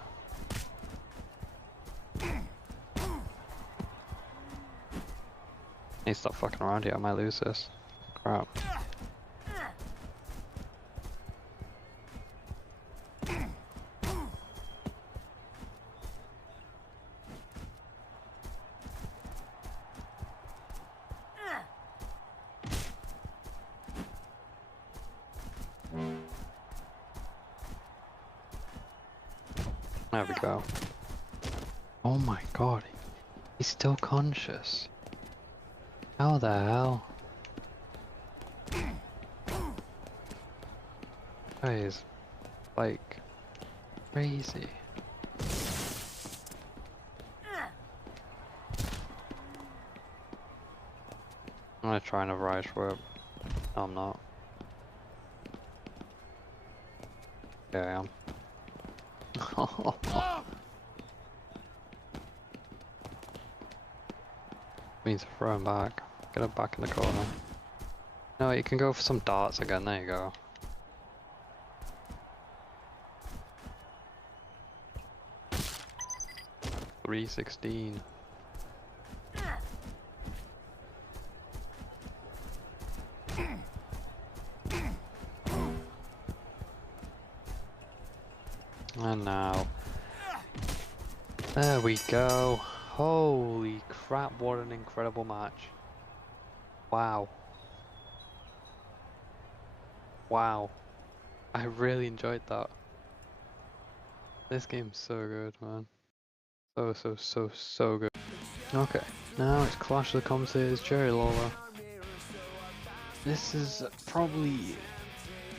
Need to stop fucking around here, I might lose this. Crap. There we go. Oh my god, he's still conscious. How the hell? That is like crazy. I'm gonna try another ice whip. No, I'm not. Yeah, I am. Means to throw him back. Get him back in the corner. No, you can go for some darts again. There you go. $316. And now, there we go. Holy crap, what an incredible match. Wow. Wow. I really enjoyed that. This game's so good, man. So good. Okay, now it's Clash of the Commentators, Jerry Lawler. This is probably,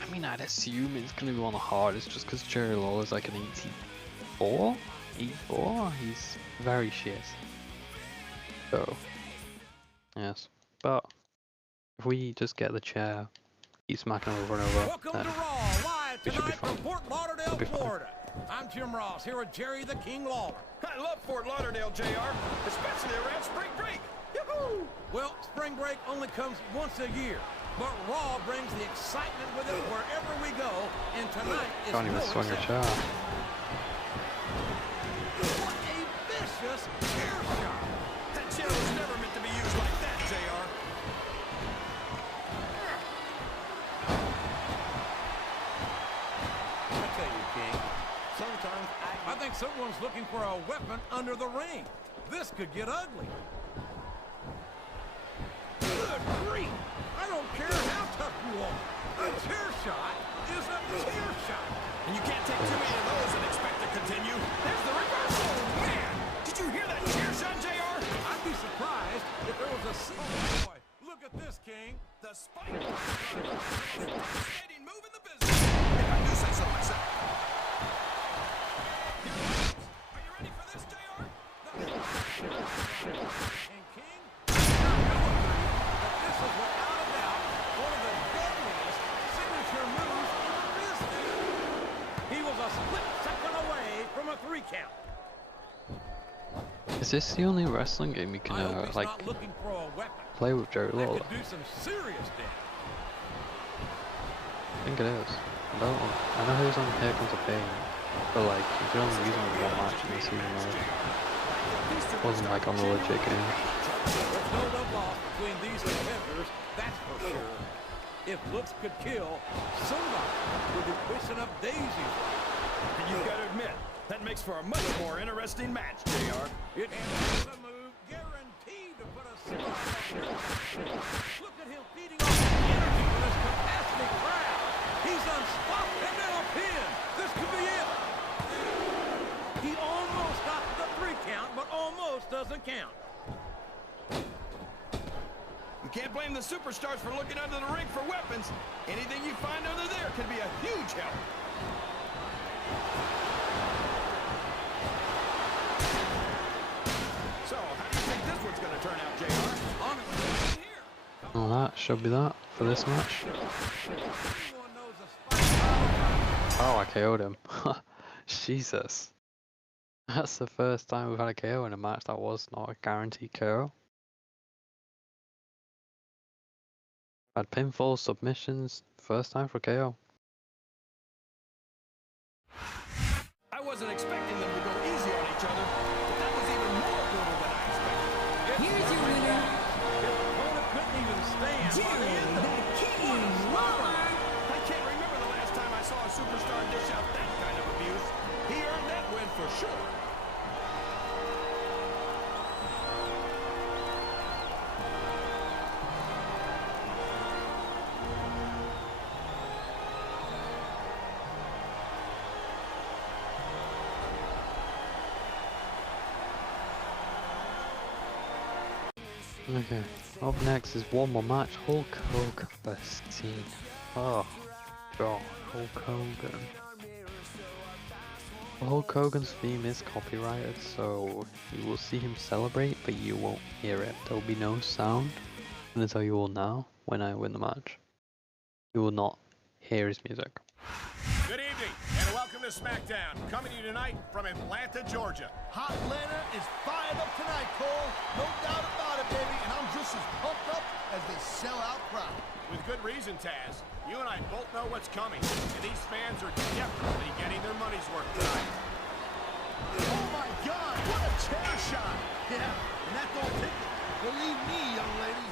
I mean, I'd assume it's going to be one of the hardest just because Jerry Lawler's like an 84? 84? He's very shit. So, yes. But, if we just get the chair, keep smacking over and over, Welcome then to Raw, live we should be tonight fine. from Fort Lauderdale, Florida. I'm Jim Ross, here with Jerry the King Lawler. I love Fort Lauderdale, JR, especially around spring break. Yoo-hoo! Well, spring break only comes once a year, but Raw brings the excitement with it wherever we go, and tonight is Can't even no swing a exception. chair. What a vicious chair shot! That chair was never meant to be used like that, JR. I tell you, King, sometimes I think someone's looking for a weapon under the ring. This could get ugly. Good grief! I don't care how tough you are. A chair shot is a chair shot. And you can't take too many of those and expect to continue. There's the reversal. Man, did you hear that chair shot, JR? I'd be surprised if there was a single boy. Look at this, King. The spike. Devastating move in the business. If I do say so myself. Are you ready for this, JR? And King, I agree that this is without a doubt one of the deadliest signature moves in the business. He was a split second away from a 3 count. Is this the only wrestling game you can I hope he's like not looking for a weapon. play with Jerry That Lawler? could do some serious damage. I think it is. I know he was on Here Comes the Pain, but like you can only use him in one match in the season mode. It wasn't like on the legit game. There's no love lost between these competitors, that's for sure. If looks could kill, somebody would be pushing up daisies. And you've got to admit, that makes for a much more interesting match, JR. It is a move guaranteed to put a smile on your face. Look at him feeding off the energy from this capacity crowd. He's unstoppable. And then a pin. This could be it. He almost got the 3 count, but almost doesn't count. You can't blame the superstars for looking under the ring for weapons. Anything you find under there can be a huge help. So, how do you think this one's going to turn out, JR? Honestly, here. Well, that should be that for this match. Everyone knows a spike. Oh, I KO'd him. Jesus. That's the first time we've had a KO in a match that was not a guaranteed KO. Had pinfall submissions, first time for KO. I wasn't expecting them to go easy on each other, but that was even more brutal than I expected. Here's your winner, His opponent couldn't even stand by the Jerry end of the it. King Lawler. I can't remember the last time I saw a superstar dish out that kind of abuse. He earned that win for sure. Okay, up next is one more match, Hulk Hogan vs. Cena. Oh god, Hulk Hogan. Hulk Hogan's theme is copyrighted, so you will see him celebrate, but you won't hear it. There will be no sound, and that's how you will know when I win the match. You will not hear his music. Good evening, and welcome to Smackdown, coming to you tonight from Atlanta, Georgia. Hot Atlanta is fired up tonight, Cole. No doubt about it, baby. And I'm just as pumped up as this sellout crowd. With good reason, Taz. You and I both know what's coming, and these fans are definitely getting their money's worth tonight. Oh my God, what a chair shot! Yeah, and that don't tickle. Believe me, young lady.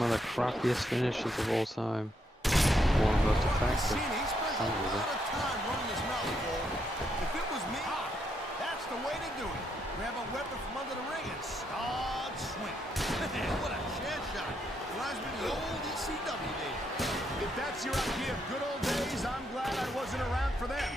One of the crappiest finishes of all time. One of the most effective. He spends a lot of time running his mouth, Cole. If it was me, that's the way to do it. Grab a weapon from under the ring and start swinging. What a chair shot. Reminds me of the old ECW days. If that's your idea of good old days, I'm glad I wasn't around for them.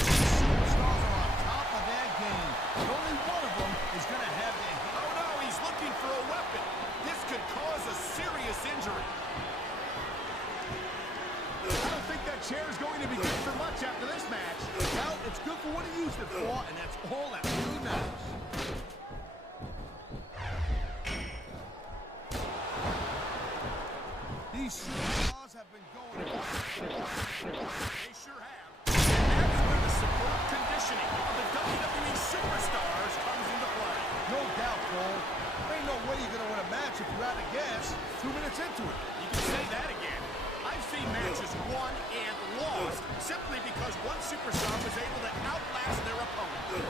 Superstars are on top of their game. And only one of them is going to have their... Oh no, he's looking for a weapon. This could cause a serious injury. I don't think that chair is going to be good for much after this match. Well, it's good for what he used it for, and that's all that really matters. These superstars have been going... They sure have. And that's where the superb conditioning of the WWE superstars comes into play. No doubt, Cole. There ain't no way you're going to win a match if you're out of gas 2 minutes into it. You can say that again. I've seen matches won and lost simply because one superstar was able to outlast their opponent.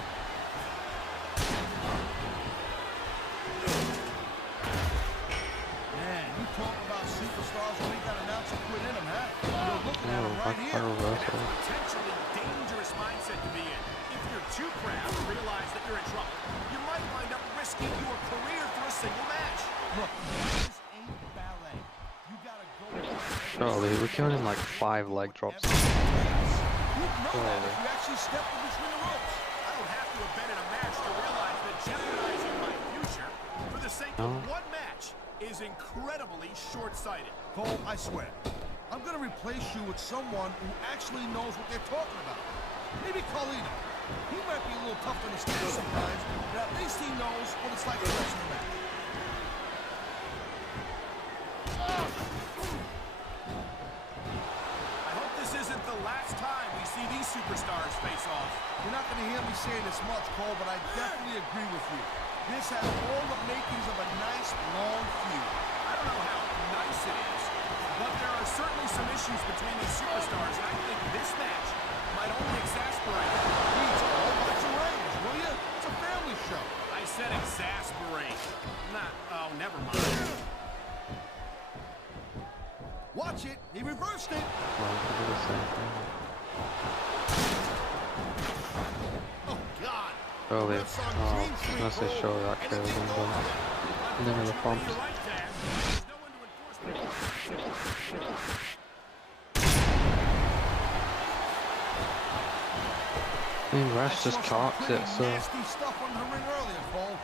Man, you talk about superstars when they got an ounce of quit in them, huh? You're looking at them right here. That's a potentially dangerous mindset to be in. If you're too proud to realize that you're in trouble, you might wind up risking your career for a single match. Look, this ain't ballet. You gotta go... Charlie, we're killing him like 5 leg drops. You'd know that if you actually stepped in between the ropes. I don't have to have been in a match to realize that jeopardizing my future for the sake of one match is incredibly short-sighted. Cole, I swear, I'm gonna replace you with someone who actually knows what they're talking about. Maybe Carlito. He might be a little tough to understand sometimes, but at least he knows what it's like to wrestle a match. I hope this isn't the last time we see these superstars face off. You're not gonna hear me saying this much, Cole, but I definitely agree with you. This has all the makings of a nice, long feud. I don't know how nice it is, but there are certainly some issues between these superstars, and I think this match might only exasperate them. Please, Cole, watch your language, will you? It's a family show. I said exasperate. Not, oh, never mind. Watch it. He reversed it. Oh, God. Charlie, oh, I say Charlie, that Charlie was done. And then the pumps. You're right, Taz. There's no one to enforce I mean, Rash just cocks it, so... Nasty stuff on the ring earlier, Cole.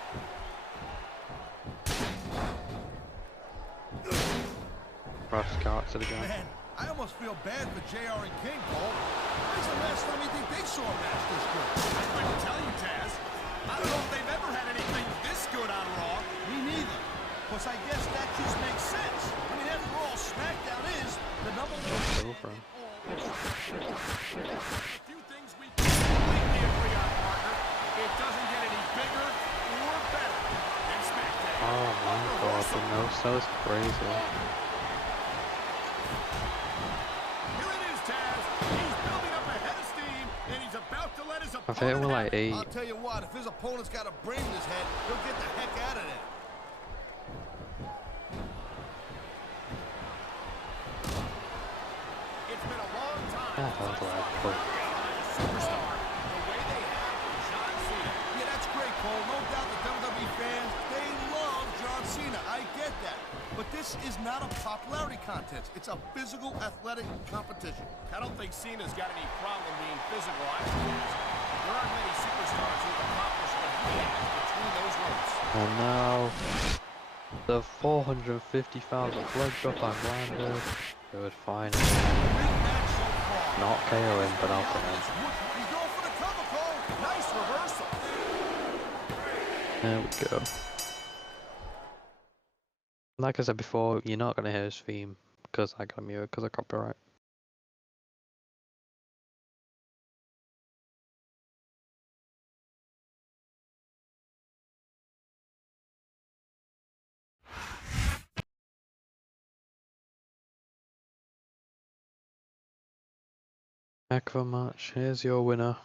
Rash cocks it again. Man, I almost feel bad for JR and King, Cole. When's the last time you think they saw a match this good? I couldn't tell you, Taz. I don't know if they've ever had anything this good on Raw. Me neither. Because I guess that just makes sense. I mean, after all, Smackdown is the number one. A few things we completely agree on, partner. It doesn't get any bigger or better than Smackdown. Oh my god, the no-sell is crazy. Here it is, Taz. He's building up a head of steam, and he's about to let his I've hit him with like 8. I'll tell you what, if his opponent's got a brain in his head, he'll get the heck out of there. It's been a long time. Yeah, that's since I right. saw a superstar the way they have with John Cena. Yeah, that's great, Cole. No doubt the WWE fans, they love John Cena. I get that. But this This is not a popularity contest. It's a physical athletic competition. I don't think Cena's got any problem being physical, I suppose. There aren't many superstars who've accomplished what he has between those ropes. And now, the 450,000 leg drop on landed. Good, finally. Big match so far. Not KOing, but I'll put him. He's going for the cover, Cole. Nice reversal. There we go. Like I said before, you're not gonna hear his theme because I got muted because of copyright. Heck of a match. Here's your winner,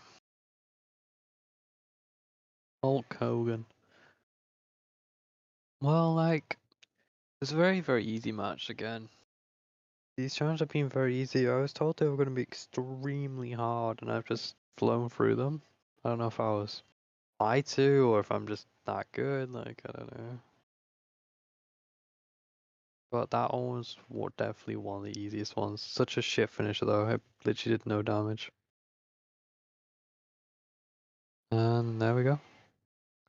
Hulk Hogan. Well, like, it's a very easy match again. These challenges have been very easy. I was told they were going to be extremely hard, and I've just flown through them. I don't know if I was lied to or if I'm just that good. Like, I don't know. But that one was definitely one of the easiest ones. Such a shit finisher though. It literally did no damage. And there we go.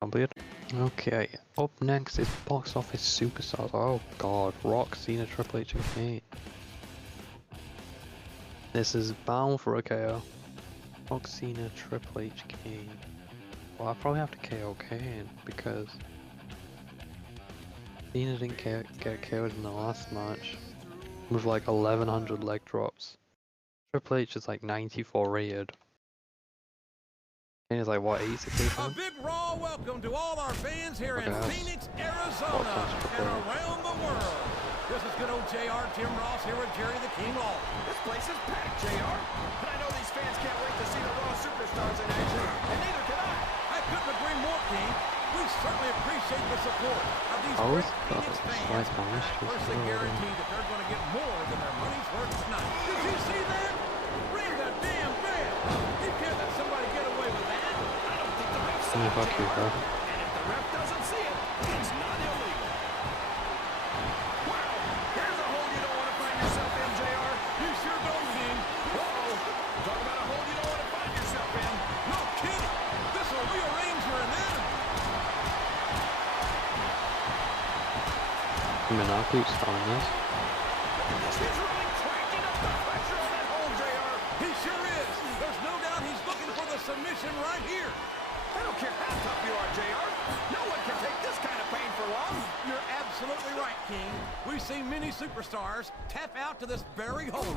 Completed. Okay, up next is Box Office Superstars. Oh god, Rock, Cena, Triple H, and Kane. This is bound for a KO. Rock, Cena, Triple H, Kane. Well, I probably have to KO Kane because Cena didn't get KO'd in the last match with like 1100 leg drops. Triple H is like 94 rated. Kane is like what, 86 A big raw welcome to all our fans here in Phoenix, Arizona, and around the world. This is good old JR, Tim Ross here with Jerry the King Law. This place is packed, JR. And I know these fans can't wait to see the Raw Superstars in action, and neither can I. I couldn't agree more, King. We certainly appreciate the support of these Oh, great it's Phoenix fans. like And I personally guarantee that they're going to get more than their money's worth tonight. Did you see that? Ring the damn bell. You can't let somebody get away with that. I don't think the ref saw Yeah, it, fuck you, JR. bro. And if the ref doesn't see it, it's not illegal. Wow, here's a hole you don't want to find yourself in, JR. You sure don't, King. Uh-oh. Talk about a hole you don't want to find yourself in. No kidding. This will rearrange your anatomy. I mean, I'll keep spamming this. He's really cranking up the pressure on that hole, JR. He sure is. There's no doubt he's looking for the submission right here. I don't care how tough you are, JR. No one can take this kind of pain for long. You're absolutely right, King. We've seen many superstars tap out to this very hole.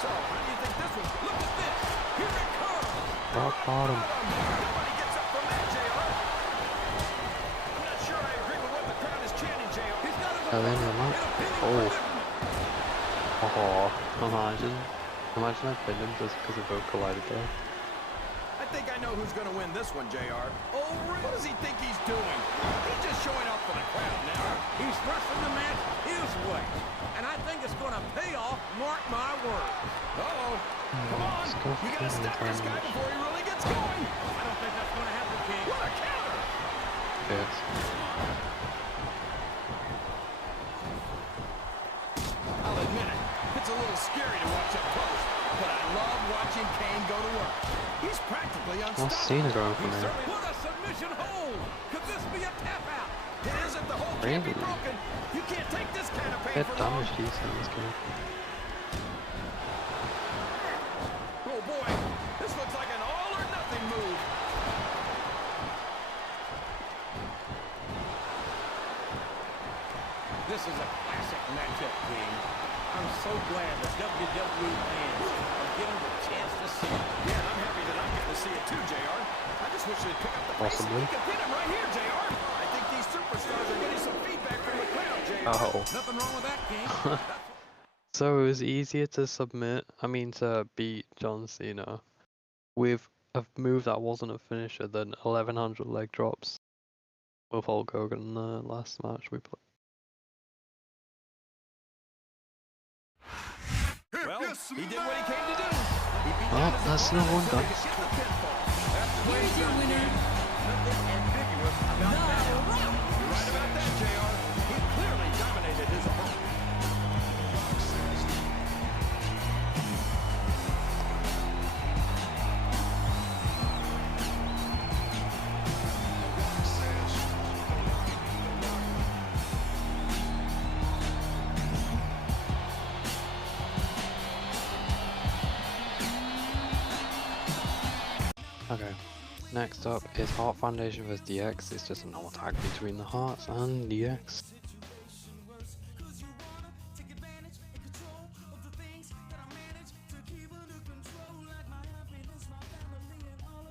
So, how do you think this was? Look at this. Here it comes. Rock bottom. Nobody gets up from that, JR. I'm not sure I agree with what the crowd is chanting, JR. He's got his At the end of the match. Oh. Oh, imagine I pinned him just because they both collided there. I think I know who's going to win this one, JR. Oh, what does he think he's doing? He's just showing off for the crowd now. He's wrestling the match his way. And I think it's going to pay off, mark my words. Uh-oh. Come on. Let's go You got to for stop this guy damage. before he really gets going. I don't think that's going to happen, King. What a counter. Yes. I'll admit it. It's a little scary to watch up close, but I love watching Kane go to work. He's practically What's unstoppable. Cena going for He now? certainly put a submission hold. Could this be a tap out? It is if the hole can't be Really? broken. You can't take this kind of pain Get for long. damage decent in this game. Oh boy, this looks like an all or nothing move. This is a classic matchup, King. I'm so glad that WWE fans are getting the chance to see it. Yeah, and I'm happy that I'm getting to see it too, JR. I just wish they'd pick up the pace and Possibly. we could pin him right here, JR. I think these superstars are getting some feedback from the crowd, JR. Oh. Nothing wrong with that, King. So it was easier to to beat John Cena with a move that wasn't a finisher than 1100 leg drops with Hulk Hogan in the last match we played. Well, he did what he came to do. He beat Well, down his that's opponent another one until he done. could get the pinfall. That's the way Here's it's your done, winner, King. Nothing ambiguous about that. You're right about that, JR. He clearly dominated his opponent. Okay, next up is Heart Foundation vs DX. It's just a normal tag between the Hearts and DX.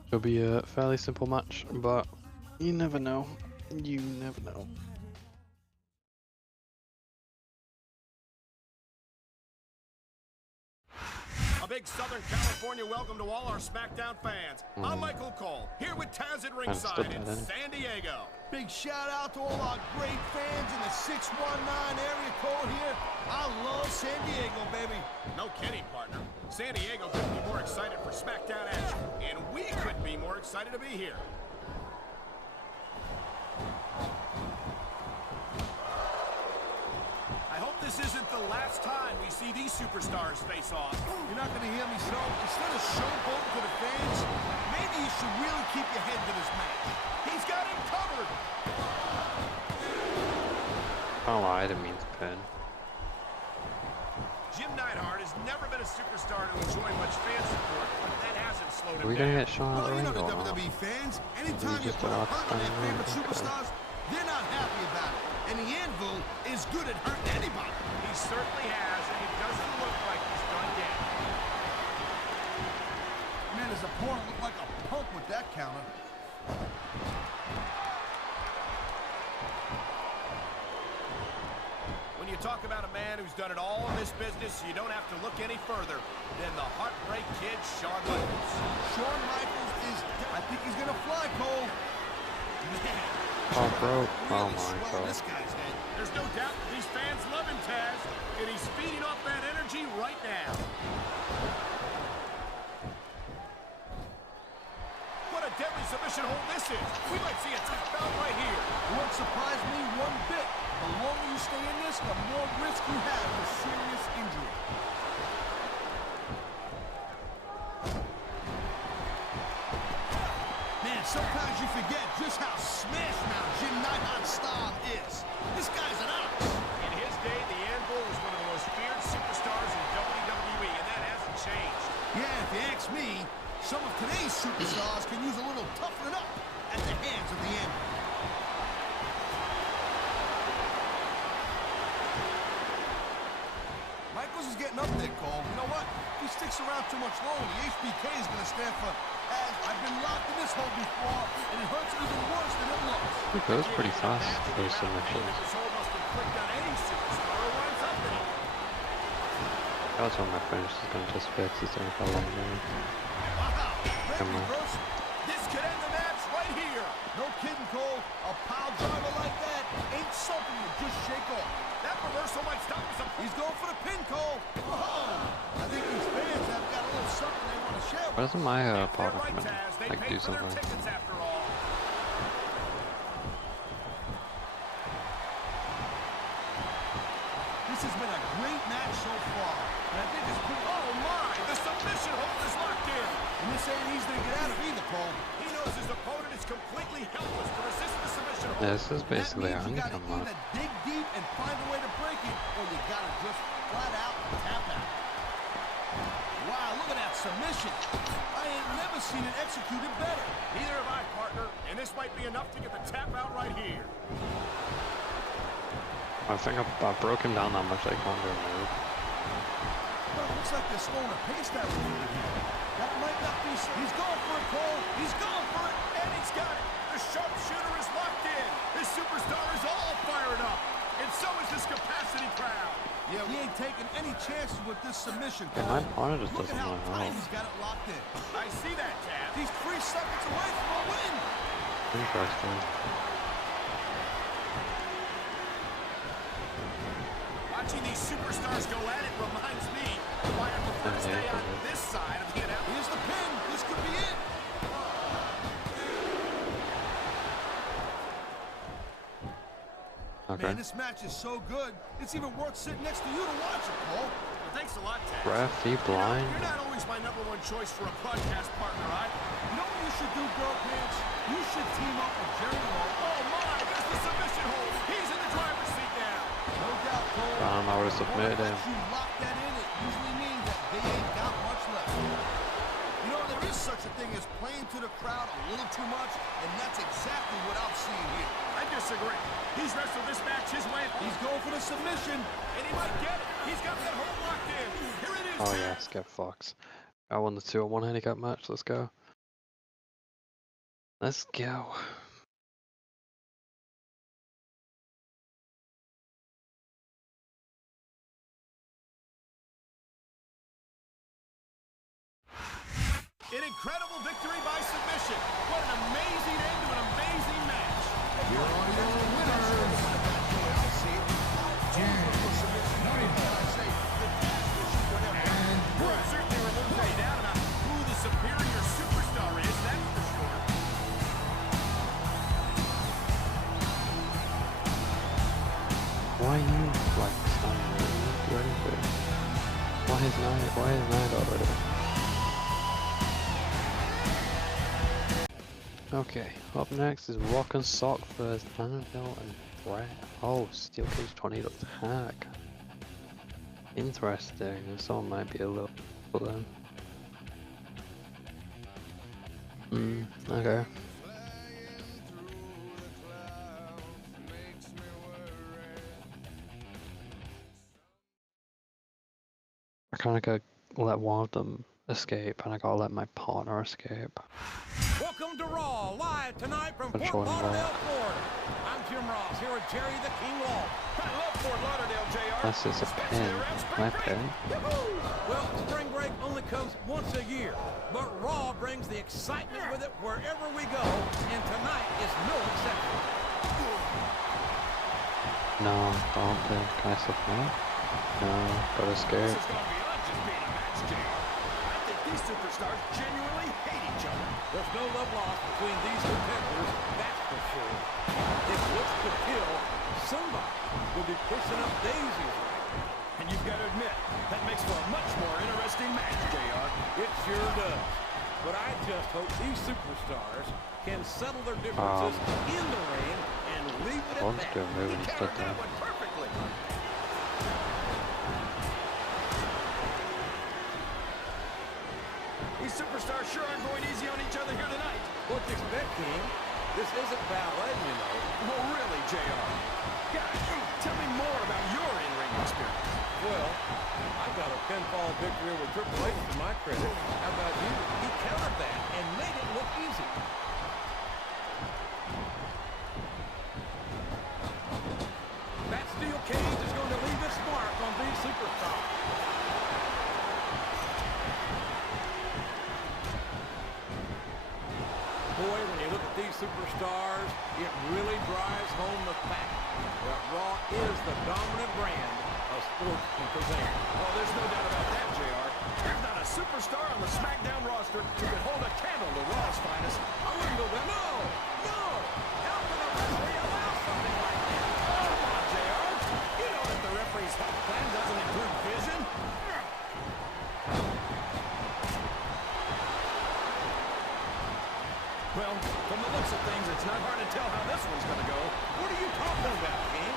It'll be a fairly simple match, but you never know. You never know. A big Southern California welcome to all our Smackdown fans. I'm Michael Cole, here with Taz at ringside in San Diego. Big shout out to all our great fans in the 619 area code here. I love San Diego, baby. No kidding, partner. San Diego couldn't be more excited for Smackdown action, and we couldn't be more excited to be here. I hope this isn't the last time we see these superstars face off. You're not going to hear me, so instead of showboating to the fans, maybe you should really keep your head to this match. He's got him covered. Oh, I didn't mean to pin. Jim Neidhart has never been a superstar to enjoy much fan support, but that hasn't slowed him Are we down. gonna get shot Well, at you know ring the or not? WWE fans, anytime you just put a about hurt on their to favorite find out. superstars, they're not happy about it. And the Anvil is good at hurting anybody. He certainly has, and it doesn't look like he's done yet. Man, his opponent looked like a punk with that counter. When you talk about a man who's done it all in this business, you don't have to look any further than the Heartbreak Kid, Shawn Michaels. Shawn Michaels is, I think he's gonna fly, Cole. Man, Oh, bro. Oh really my swelled god. this guy's head. There's no doubt that these fans love him, Taz, and he's feeding off that energy right now. What a deadly submission hold this is. We might see a tap out right here. It won't surprise me one bit. The longer you stay in this, the more risk you have for serious injury. Man, sometimes you forget just how smash mouth Jim Neidhart's style is. This guy's an ox. In his day, the Anvil was one of the most feared superstars in WWE, and that hasn't changed. Yeah, if you ask me, some of today's superstars can use a little toughening up at the hands of the Anvil. Michaels is getting up there, Cole. You know what? If he sticks around too much longer, the HBK is going to stand for, as I've been locked in this hole before, and it hurts even worse than it looks. It goes pretty fast, those submissions. This hold must inflict on any superstar who winds up in it. That's when my finish is gonna just fix. It's gonna fall on there. Wow, great Come on. reversal. This could end the match right here. No kidding, Cole. A pile driver like that ain't something you just shake off. That reversal might stop us. He's going for the pin, Cole. Whoa. I think these fans have got a little something they want to share. Why doesn't my They're partner right, come in? Taz. They Like, paid do for their something? tickets after all. This has been a great match so far. And I think it's pretty... Oh my! The submission hold is locked in. And this ain't easy to get out of either, Cole. He knows his opponent is completely helpless to resist the submission hold. This is basically that a means you gotta honeycomb either lock. dig deep and find a way to break it, or you gotta just flat out tap out. Wow, look at that submission. I ain't never seen it executed better. Neither have I, partner. And this might be enough to get the tap out right here. I think I broke him down that much I can't do a move. Well, it looks like they're slowing the pace down a little bit here. That might not be... He's going for it, Cole. He's going for it. And he's got it. The sharpshooter is locked in. This superstar is all fired up. And so is this capacity crowd. Yeah, we ain't taking any chances with this submission, Yeah, Cole. my partner just Look doesn't at how want to tight help. he's got it locked in. I see that, Taz. He's 3 seconds away from a win. Interesting. Watching these superstars go at it reminds me why I prefer to stay on this side of the announce. Here's the pin. This could be it. Okay. Man, this match is so good, it's even worth sitting next to you to watch it, Cole. Well, thanks a lot, Taz. Ref, he blind? You're not always my #1 choice for a broadcast partner, You know what you should do, Girl Pants? You should team up with Jerry Lawler. Oh my, there's the submission hold. He's in the driver's seat now. No doubt, Cole. I don't know where to submit him. Once you lock that in, it usually means that they ain't got much left. You know, there is such a thing as playing to the crowd a little too much, and that's exactly what I'm seeing here. I disagree. He's wrestled this match his way. He's going for the submission. And he might get it. He's got that hold locked in. Here it is. Oh yes, get fucked. I won the 2-on-1 handicap match. Let's go. Let's go. An incredible victory by submission. What an amazing end to an amazing match. Here are your winners. Well, it certainly removes any doubt about who the superior superstar is, that's for sure. Why are you like standing there? You didn't do anything. Why is night already? Okay, up next is Rock and Sock versus Annabelle and Brett. Oh, Steel Cage 20 to attack. Interesting, this one might be a little for them. Okay. I kinda gotta let one of them escape, and I gotta let my partner escape. Welcome to Raw, live tonight from Fort Controlling Lauderdale, Raw. Florida. I'm Jim Ross here with Jerry the King Law. I love Fort Lauderdale, JR. This is a pin. My pin. Well, spring break only comes once a year, but Raw brings the excitement with it wherever we go, and tonight is no exception. No, don't pin. Can I submit? No, gotta escape. This is going beyond just being a match, JR. I think these superstars genuinely hate each other. There's no love lost between these competitors, that's for sure. If looks could kill, somebody will be pushing up daisies right now. And you've got to admit, that makes for a much more interesting match, JR. It sure does. But I just hope these superstars can settle their differences in the ring and leave it at One's that. doing a move and He he stood countered that there. one perfectly. These superstars sure aren't going easy on each other here tonight. What you expect, King? This isn't ballet, you know. Well, really, JR. Guys, tell me more about your in-ring experience. Well, I've got a pinfall victory with Triple H to my credit. How about you? He countered that and made it look easy. That steel cage is going to leave its mark on these superstars. Boy, when you look at these superstars, it really drives home the fact that Raw is the dominant brand of sports entertainment. Oh, there's no doubt about that, JR. There's not a superstar on the Smackdown roster who could hold a candle to Raw's finest. I wouldn't go there. No! No! How can a referee allow something like that? Oh, come on, JR. You know that the referee's health plan doesn't include vision. Well, from the looks of things, it's not hard to tell how this one's going to go. What are you talking about, King?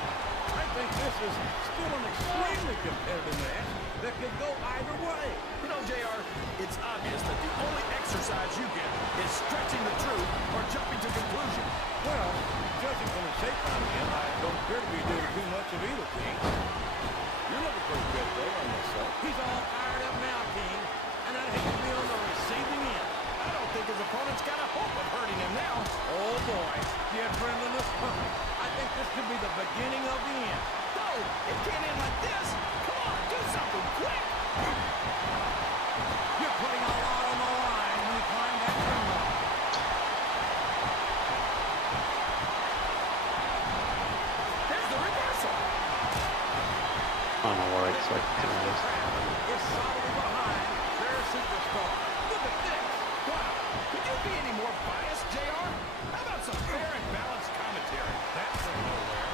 I think this is still an extremely competitive match that could go either way. You know, JR, it's obvious that the only exercise you get is stretching the truth or jumping to conclusions. Well, judging from the shape I'm in, I don't appear to be doing too much of either, King. You're looking pretty good, though, on this stuff. He's all fired up now, King, and I'd hate to be on the receiving end. I don't think his opponent's got a hope of hurting him now. Oh, boy. Get friendliness. I think this could be the beginning of the end. No, it can't end like this. Come on, do something quick. You're putting a lot on the line when you climb that turnbuckle. There's the reversal. I don't know what I expected to be. Is solidly behind their superstar. Look at this. Wow, could you be any more biased, JR? How about some fair and balanced commentary? That's from nowhere.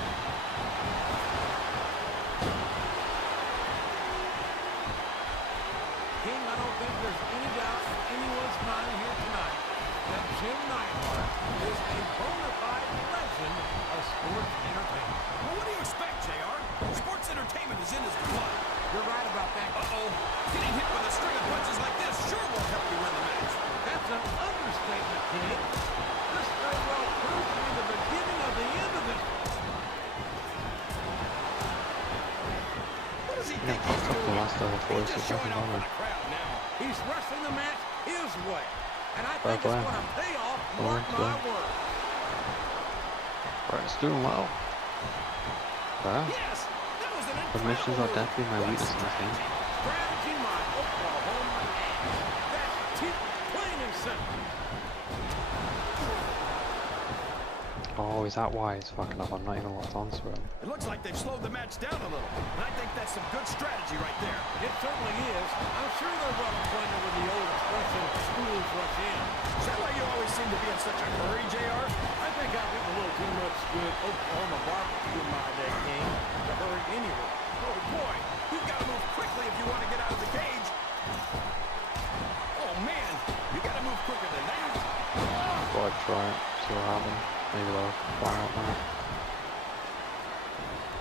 Yeah, fucked up the last level 4, so Just showing fucking off for bummer. the crowd now. He's wrestling the match his way. And I Fair think it's play. going to pay off, Well, mark that's my good. word. Right, it's doing well. There. Yes, that was an Submissions incredible are move. definitely my What weakness in this game. Strategy, my Oklahoma. That's cheap, plain and simple. Oh, is that why he's fucking up? I'm not even locked onto him. It looks like they've slowed the match down a little. And I think that's some good strategy right there. It certainly is. I'm sure they're well acquainted with the old expression, schools rush in. Is that why you always seem to be in such a hurry, JR? I think I've eaten a little too much good Oklahoma barbecue in my day, King, to hurry anywhere. Oh, boy. You've got to move quickly if you want to get out of the cage. Oh, man. You got to move quicker than that. Thought I'd try it, see what happens. Maybe they'll fly out now.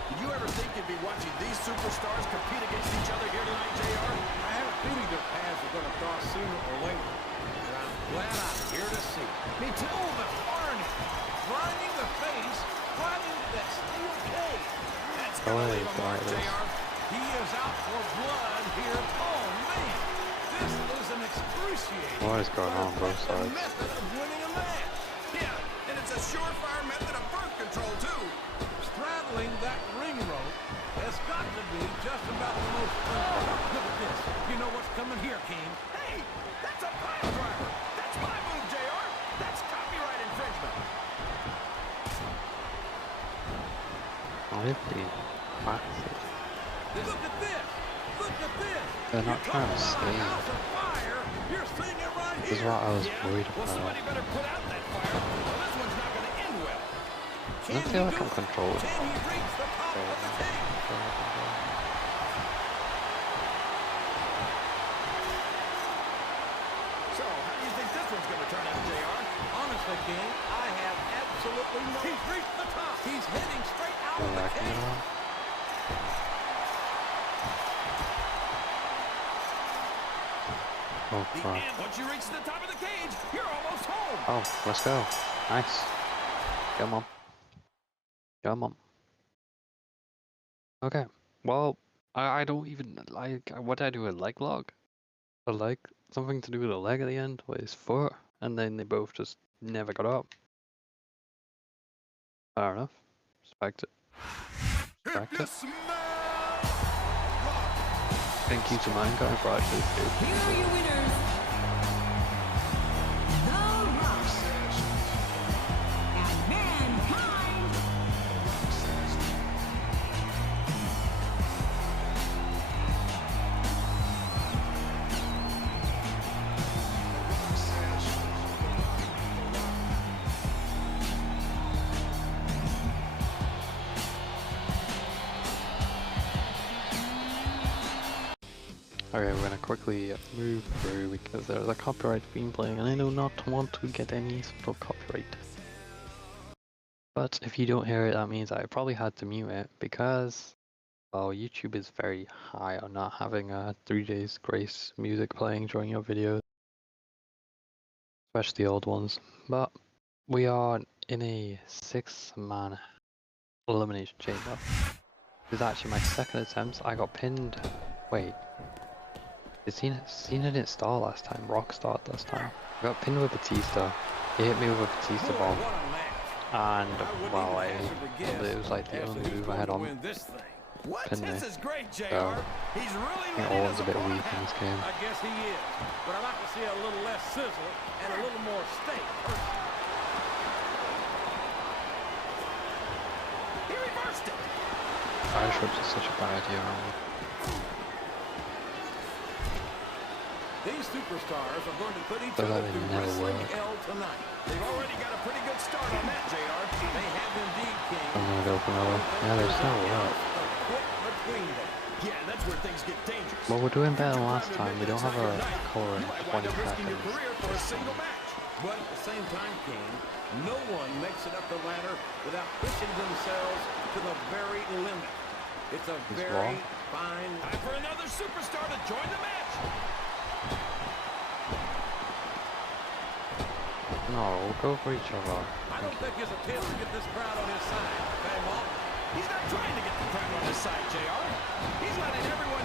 Did you ever think you'd be watching these superstars compete against each other here tonight, JR? I have a feeling their paths are going to cross sooner or later. And I'm glad I'm here to see it. Me too, but Arnie. Grinding the face, right into that steel cage. That's Oh, going to hey, leave a mark, got this. JR. He is out for blood here. Oh, man. This is an excruciating. What is going on both sides? method of winning a match. Yeah, and it's a surefire method of birth control, too. Straddling that ring rope has got to be just about the most look at this. You know what's coming here, King. Hey, that's a pile driver. That's my move, JR. That's copyright infringement. I've been massive. Look at this. Look at this. They're not You trying to talk about a escape. house of fire. You're seeing it right This is here. what I was Yeah, worried well, somebody about. better put out that fire, or this one's not going to end well. I don't feel like I'm controlled. Can he reach the top of the cage? So, how do you think this one's going to turn out, JR? Honestly, King, I have absolutely no... He's reached the top. He's heading straight out of the Reacting at cage. all? Oh, crap. And once you reach the top of the cage, you're almost home. Oh, let's go. Nice. Come on. Come on. Okay. Well, I don't even like what I do a leg lock. A leg, something to do with a leg at the end with his foot, and then they both just never got up. Fair enough. Respect it. Respect it. Thank you to Mankind for actually Here doing are your winners. The Rock. And Mankind. Okay, we're gonna quickly move through because there's a copyright theme playing and I do not want to get any sort of copyright. But if you don't hear it, that means I probably had to mute it because, well, YouTube is very high on not having 3 days grace music playing during your videos, especially the old ones. But we are in a 6-man elimination chamber. This is actually my second attempt. I got pinned. Wait. Cena didn't start last time. Rock started last time. I got pinned with Batista. He hit me with a Batista bomb. What a match. And, well, I wouldn't even hazard a guess it was like the as to only who's move I going had to on. win this thing. What? Couldn't This they? is great, JR. So, He's really I think letting Orton's his a bit opponent weak in have this game. I guess he is. But I'd like to see a little less sizzle and a little more steak. He reversed it. Irish whips is such a bad idea. These superstars are going to put each But other that through would never wrestling work. hell tonight. They've already got a pretty good start on that, JR. They have indeed, King. I'm gonna go for another. Yeah, there's no way. Quick between them. Yeah, that's where things get dangerous. Well, we're doing better than last time. We don't have a color in You might wind 20 up risking your seconds. career for a single match. But at the same time, King, no one makes it up the ladder without pushing themselves to the very limit. It's a He's very wrong. fine... Time for another superstar to join the match. No, we'll go for each other. I don't think his attempt to get this crowd on his side. Okay, Walt? He's not trying to get the crowd on his side, JR. He's letting everyone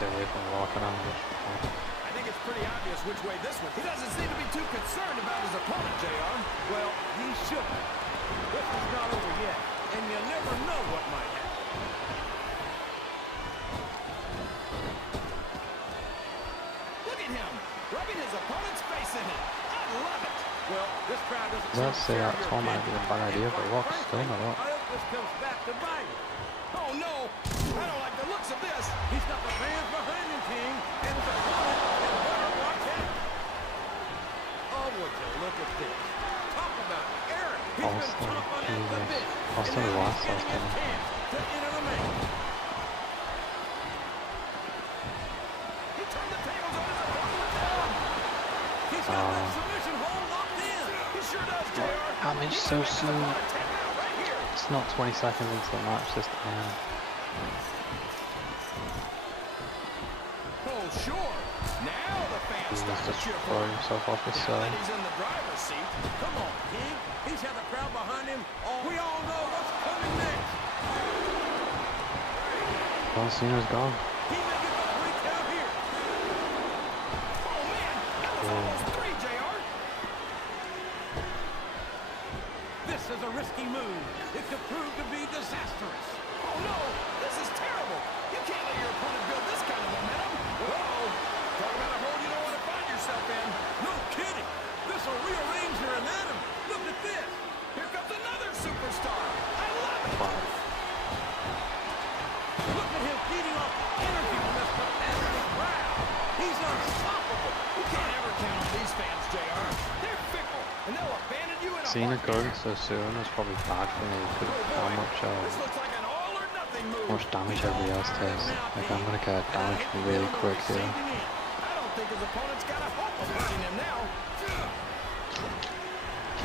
stay away from walking on this. I think it's pretty obvious which way this one. He doesn't seem to be too concerned about his opponent, JR. Well, he shouldn't. This is not over yet, and you never know what might happen. Look at him, rubbing his opponent's face in it. I love it. Well, this crowd doesn't Let's seem to say share that your Tom might be opinion. a bad idea, And but quite Rock's still frankly, not up. I hope this comes back to bite him. Oh no, I don't like the looks of this. He's got the fans behind him, King, and his opponent is better watch out. Oh, would you look at this? Talk about Eric. He's been Austin, chomping at the Jesus. bit. Austin And now lost he's getting Austin. his chance to enter the match. He turned the tables on his opponent now. He's got that submission hold locked in. He sure does, JR. Damage so soon. It's not 20 seconds into the match this time. Oh, sure. Now the fans He's start to just cheer for throw him. himself off his Now that side. he's in the driver's seat. Come on, King. He's had the crowd behind him. We all know what's coming next. Well, Cena's gone. He may get the 3 count here. Oh, man. That was almost 3, JR. This is a risky move. It could prove to be disastrous. Oh, no. This is terrible. You can't let your opponent build this kind of momentum. Uh-oh. Talk about a hole you don't want to find yourself in. No kidding. This will rearrange your anatomy. Look at this. Here comes another superstar. I love it. Look at him feeding off the energy from this competitive crowd. He's unstoppable. You can't ever count on these fans, JR. They're fickle, and they'll abandon you in a Cena heartbeat. going so soon is probably bad for me because Oh, how boy. much This looks like an all-or-nothing move. damage everybody else takes. Like I'm gonna get damaged really quick here. I don't think his opponent's got a hope of hurting him now.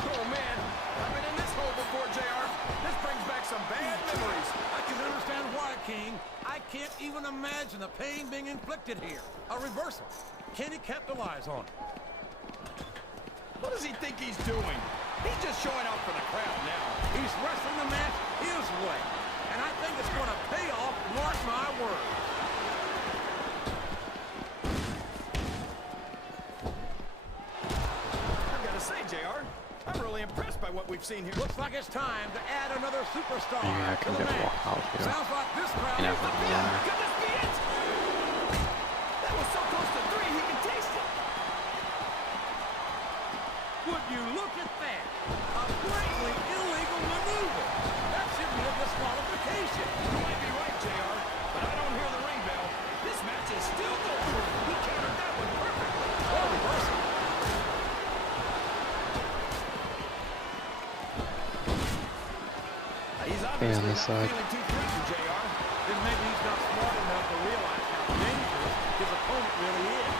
Oh, man. I've been in this hole before, JR. This brings back some bad memories. I can understand why, King. I can't even imagine the pain being inflicted here. A reversal. Can he capitalize on it? What does he think he's doing? He's just showing off for the crowd now. He's wrestling the match his way. And I think it's going to pay off, mark my words. I've got to say, JR, I'm really impressed by what we've seen here. Looks like it's time to add another superstar Maybe I to can the get match. walked out here. Sounds like this crowd You is never the know. best. Could this be it? That was so close to 3, he can taste it. Would you look at that? A greatly illegal maneuver. That should be a disqualification. You might be right, JR, but I don't hear the ring bell. This match is still going. He countered that one perfectly. Oh, reversal. He's on obviously this not side. feeling too threatened, JR. Then maybe he's not smart enough to realize how dangerous his opponent really is.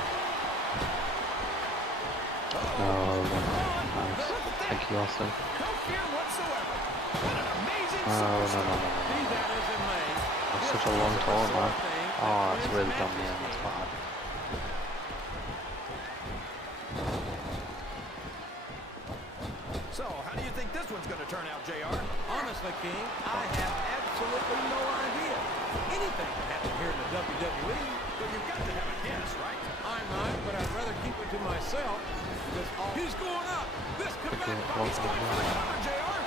Oh, nice. Thank you, Austin. No fear whatsoever. What an amazing Oh, no, superstar. no, no, no. Be that as it may. That's this such a long is tour, sort man. of thing that Oh, it's wins really done me matches, in. That's King. bad. So, how do you think this one's going to turn out, JR? Honestly, King, I have absolutely no idea. Anything can happen here in the WWE. Well, you've got to have a guess, right? I might, but I'd rather keep it to myself. Because he's going up. This could Okay, backfire. well, He's going for the Cover, JR.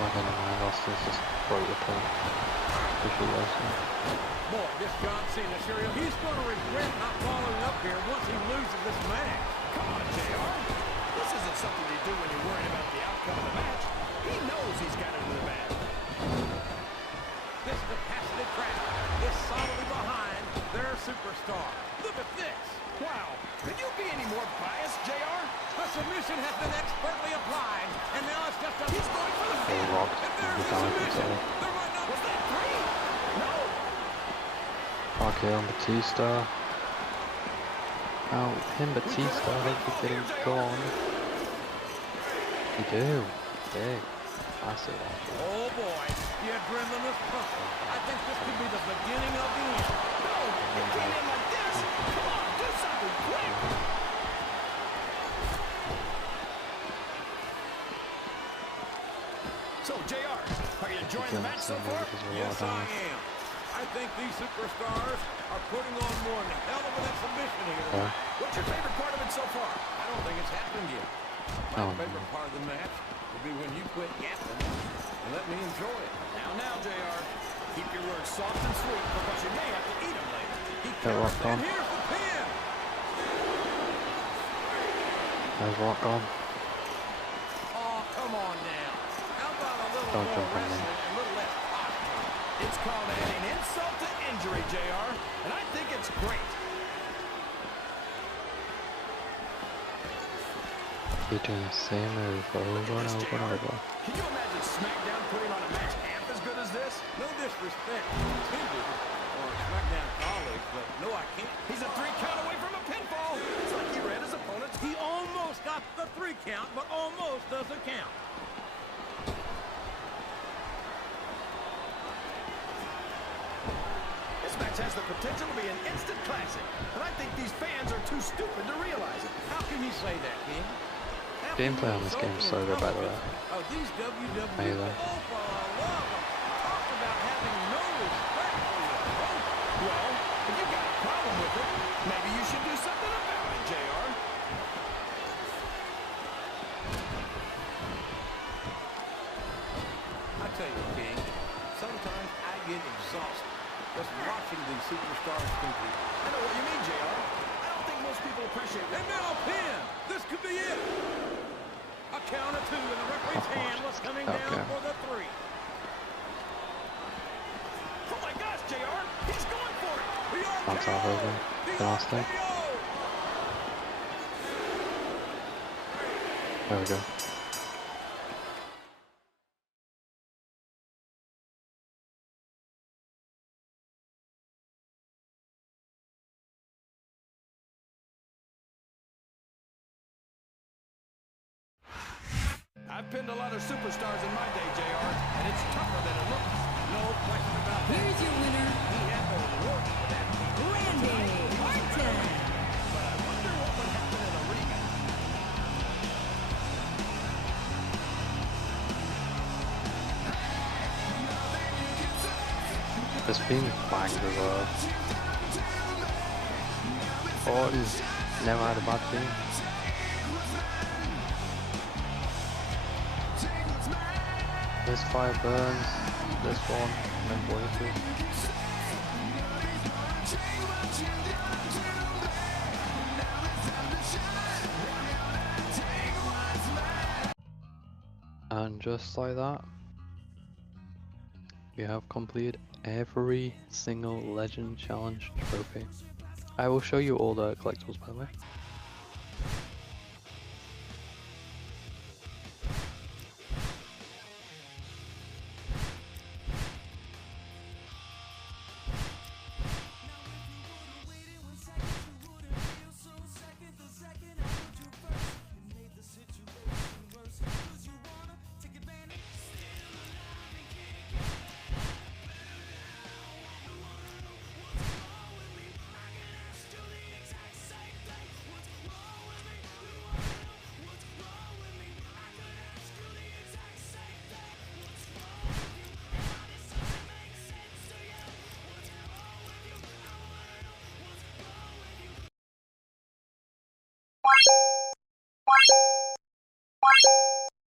Well, never mind. Austin's just broke the pin. Official Austin. Boy, this John Cena sure is. He's going to regret not following up here once he loses this match. Come on, JR. This isn't something you do when you're worried about the outcome of the match. He knows he's got it in the bag. This capacity crowd is solidly behind their superstar. Look at this. Wow. Could you be any more biased, JR? The submission has been expertly applied, and now it's just a... He's going for the Full pin. rocked. And there's The the damage submission. himself. There might not... Was that 3? No. Okay, on Batista. Oh, him Batista. I think he didn't go on. You do. Big. Massive, actually. Oh, boy. The adrenaline is pumping. I think this could be the beginning of the end. No. You can't end like this. Come on, do something quick. So, JR, are you enjoying the match so far? Yes, I am. I I think these superstars are putting on one hell of an exhibition here Yeah. tonight. What's your favorite part of it so far? I don't think it's happened yet. My favorite part of the match will be when you quit yapping and let me enjoy it. Now, JR. Keep your words soft and sweet because you may have to eat them later. Get rocked on. And here's the pin. There's rock on. Oh, come on now. How about a little Don't more jump on me. wrestling and a little less posturing? It's called adding insult to injury, JR. And I think it's great. You're doing the same move over and over and over. Can you imagine Smackdown putting on a match half as good as this? No disrespect to Tinder or Smackdown colleagues, but no, I can't. He's a 3 count away from a pinfall. It's like he read his opponent's. He almost got the 3 count, but almost doesn't count. This match has the potential to be an instant classic, and I think these fans are too stupid to realize it. How can you say that, King? How Gameplay can on you this insult game is the so good, by the way. intelligence of these WWE Amazing. oh, for the love of, talk about having no respect for your opponent. Well, if you've got a problem with it, maybe you should do something about it, JR. I tell you, King, sometimes I get exhausted just watching these superstars compete. I know what you mean, JR. I don't think most people appreciate And that. now a pin. This could be it. A count of 2, and the referee's hand was coming down Okay. for the 3. Oh my gosh, JR, he's going for it. The Bounce off RKO. over. The The last thing. RKO. There we go. I've pinned a lot of superstars in my day, JR, and it's tougher than it looks. No question about that. Here's your winner, He had to work for that. Randy Orton. But I wonder what would happen in a rematch. This being flagged as well. Orton never had a bad team. This fire burns, this one, and then voices. And just like that, we have completed every single Legend Challenge trophy. I will show you all the collectibles, by the way.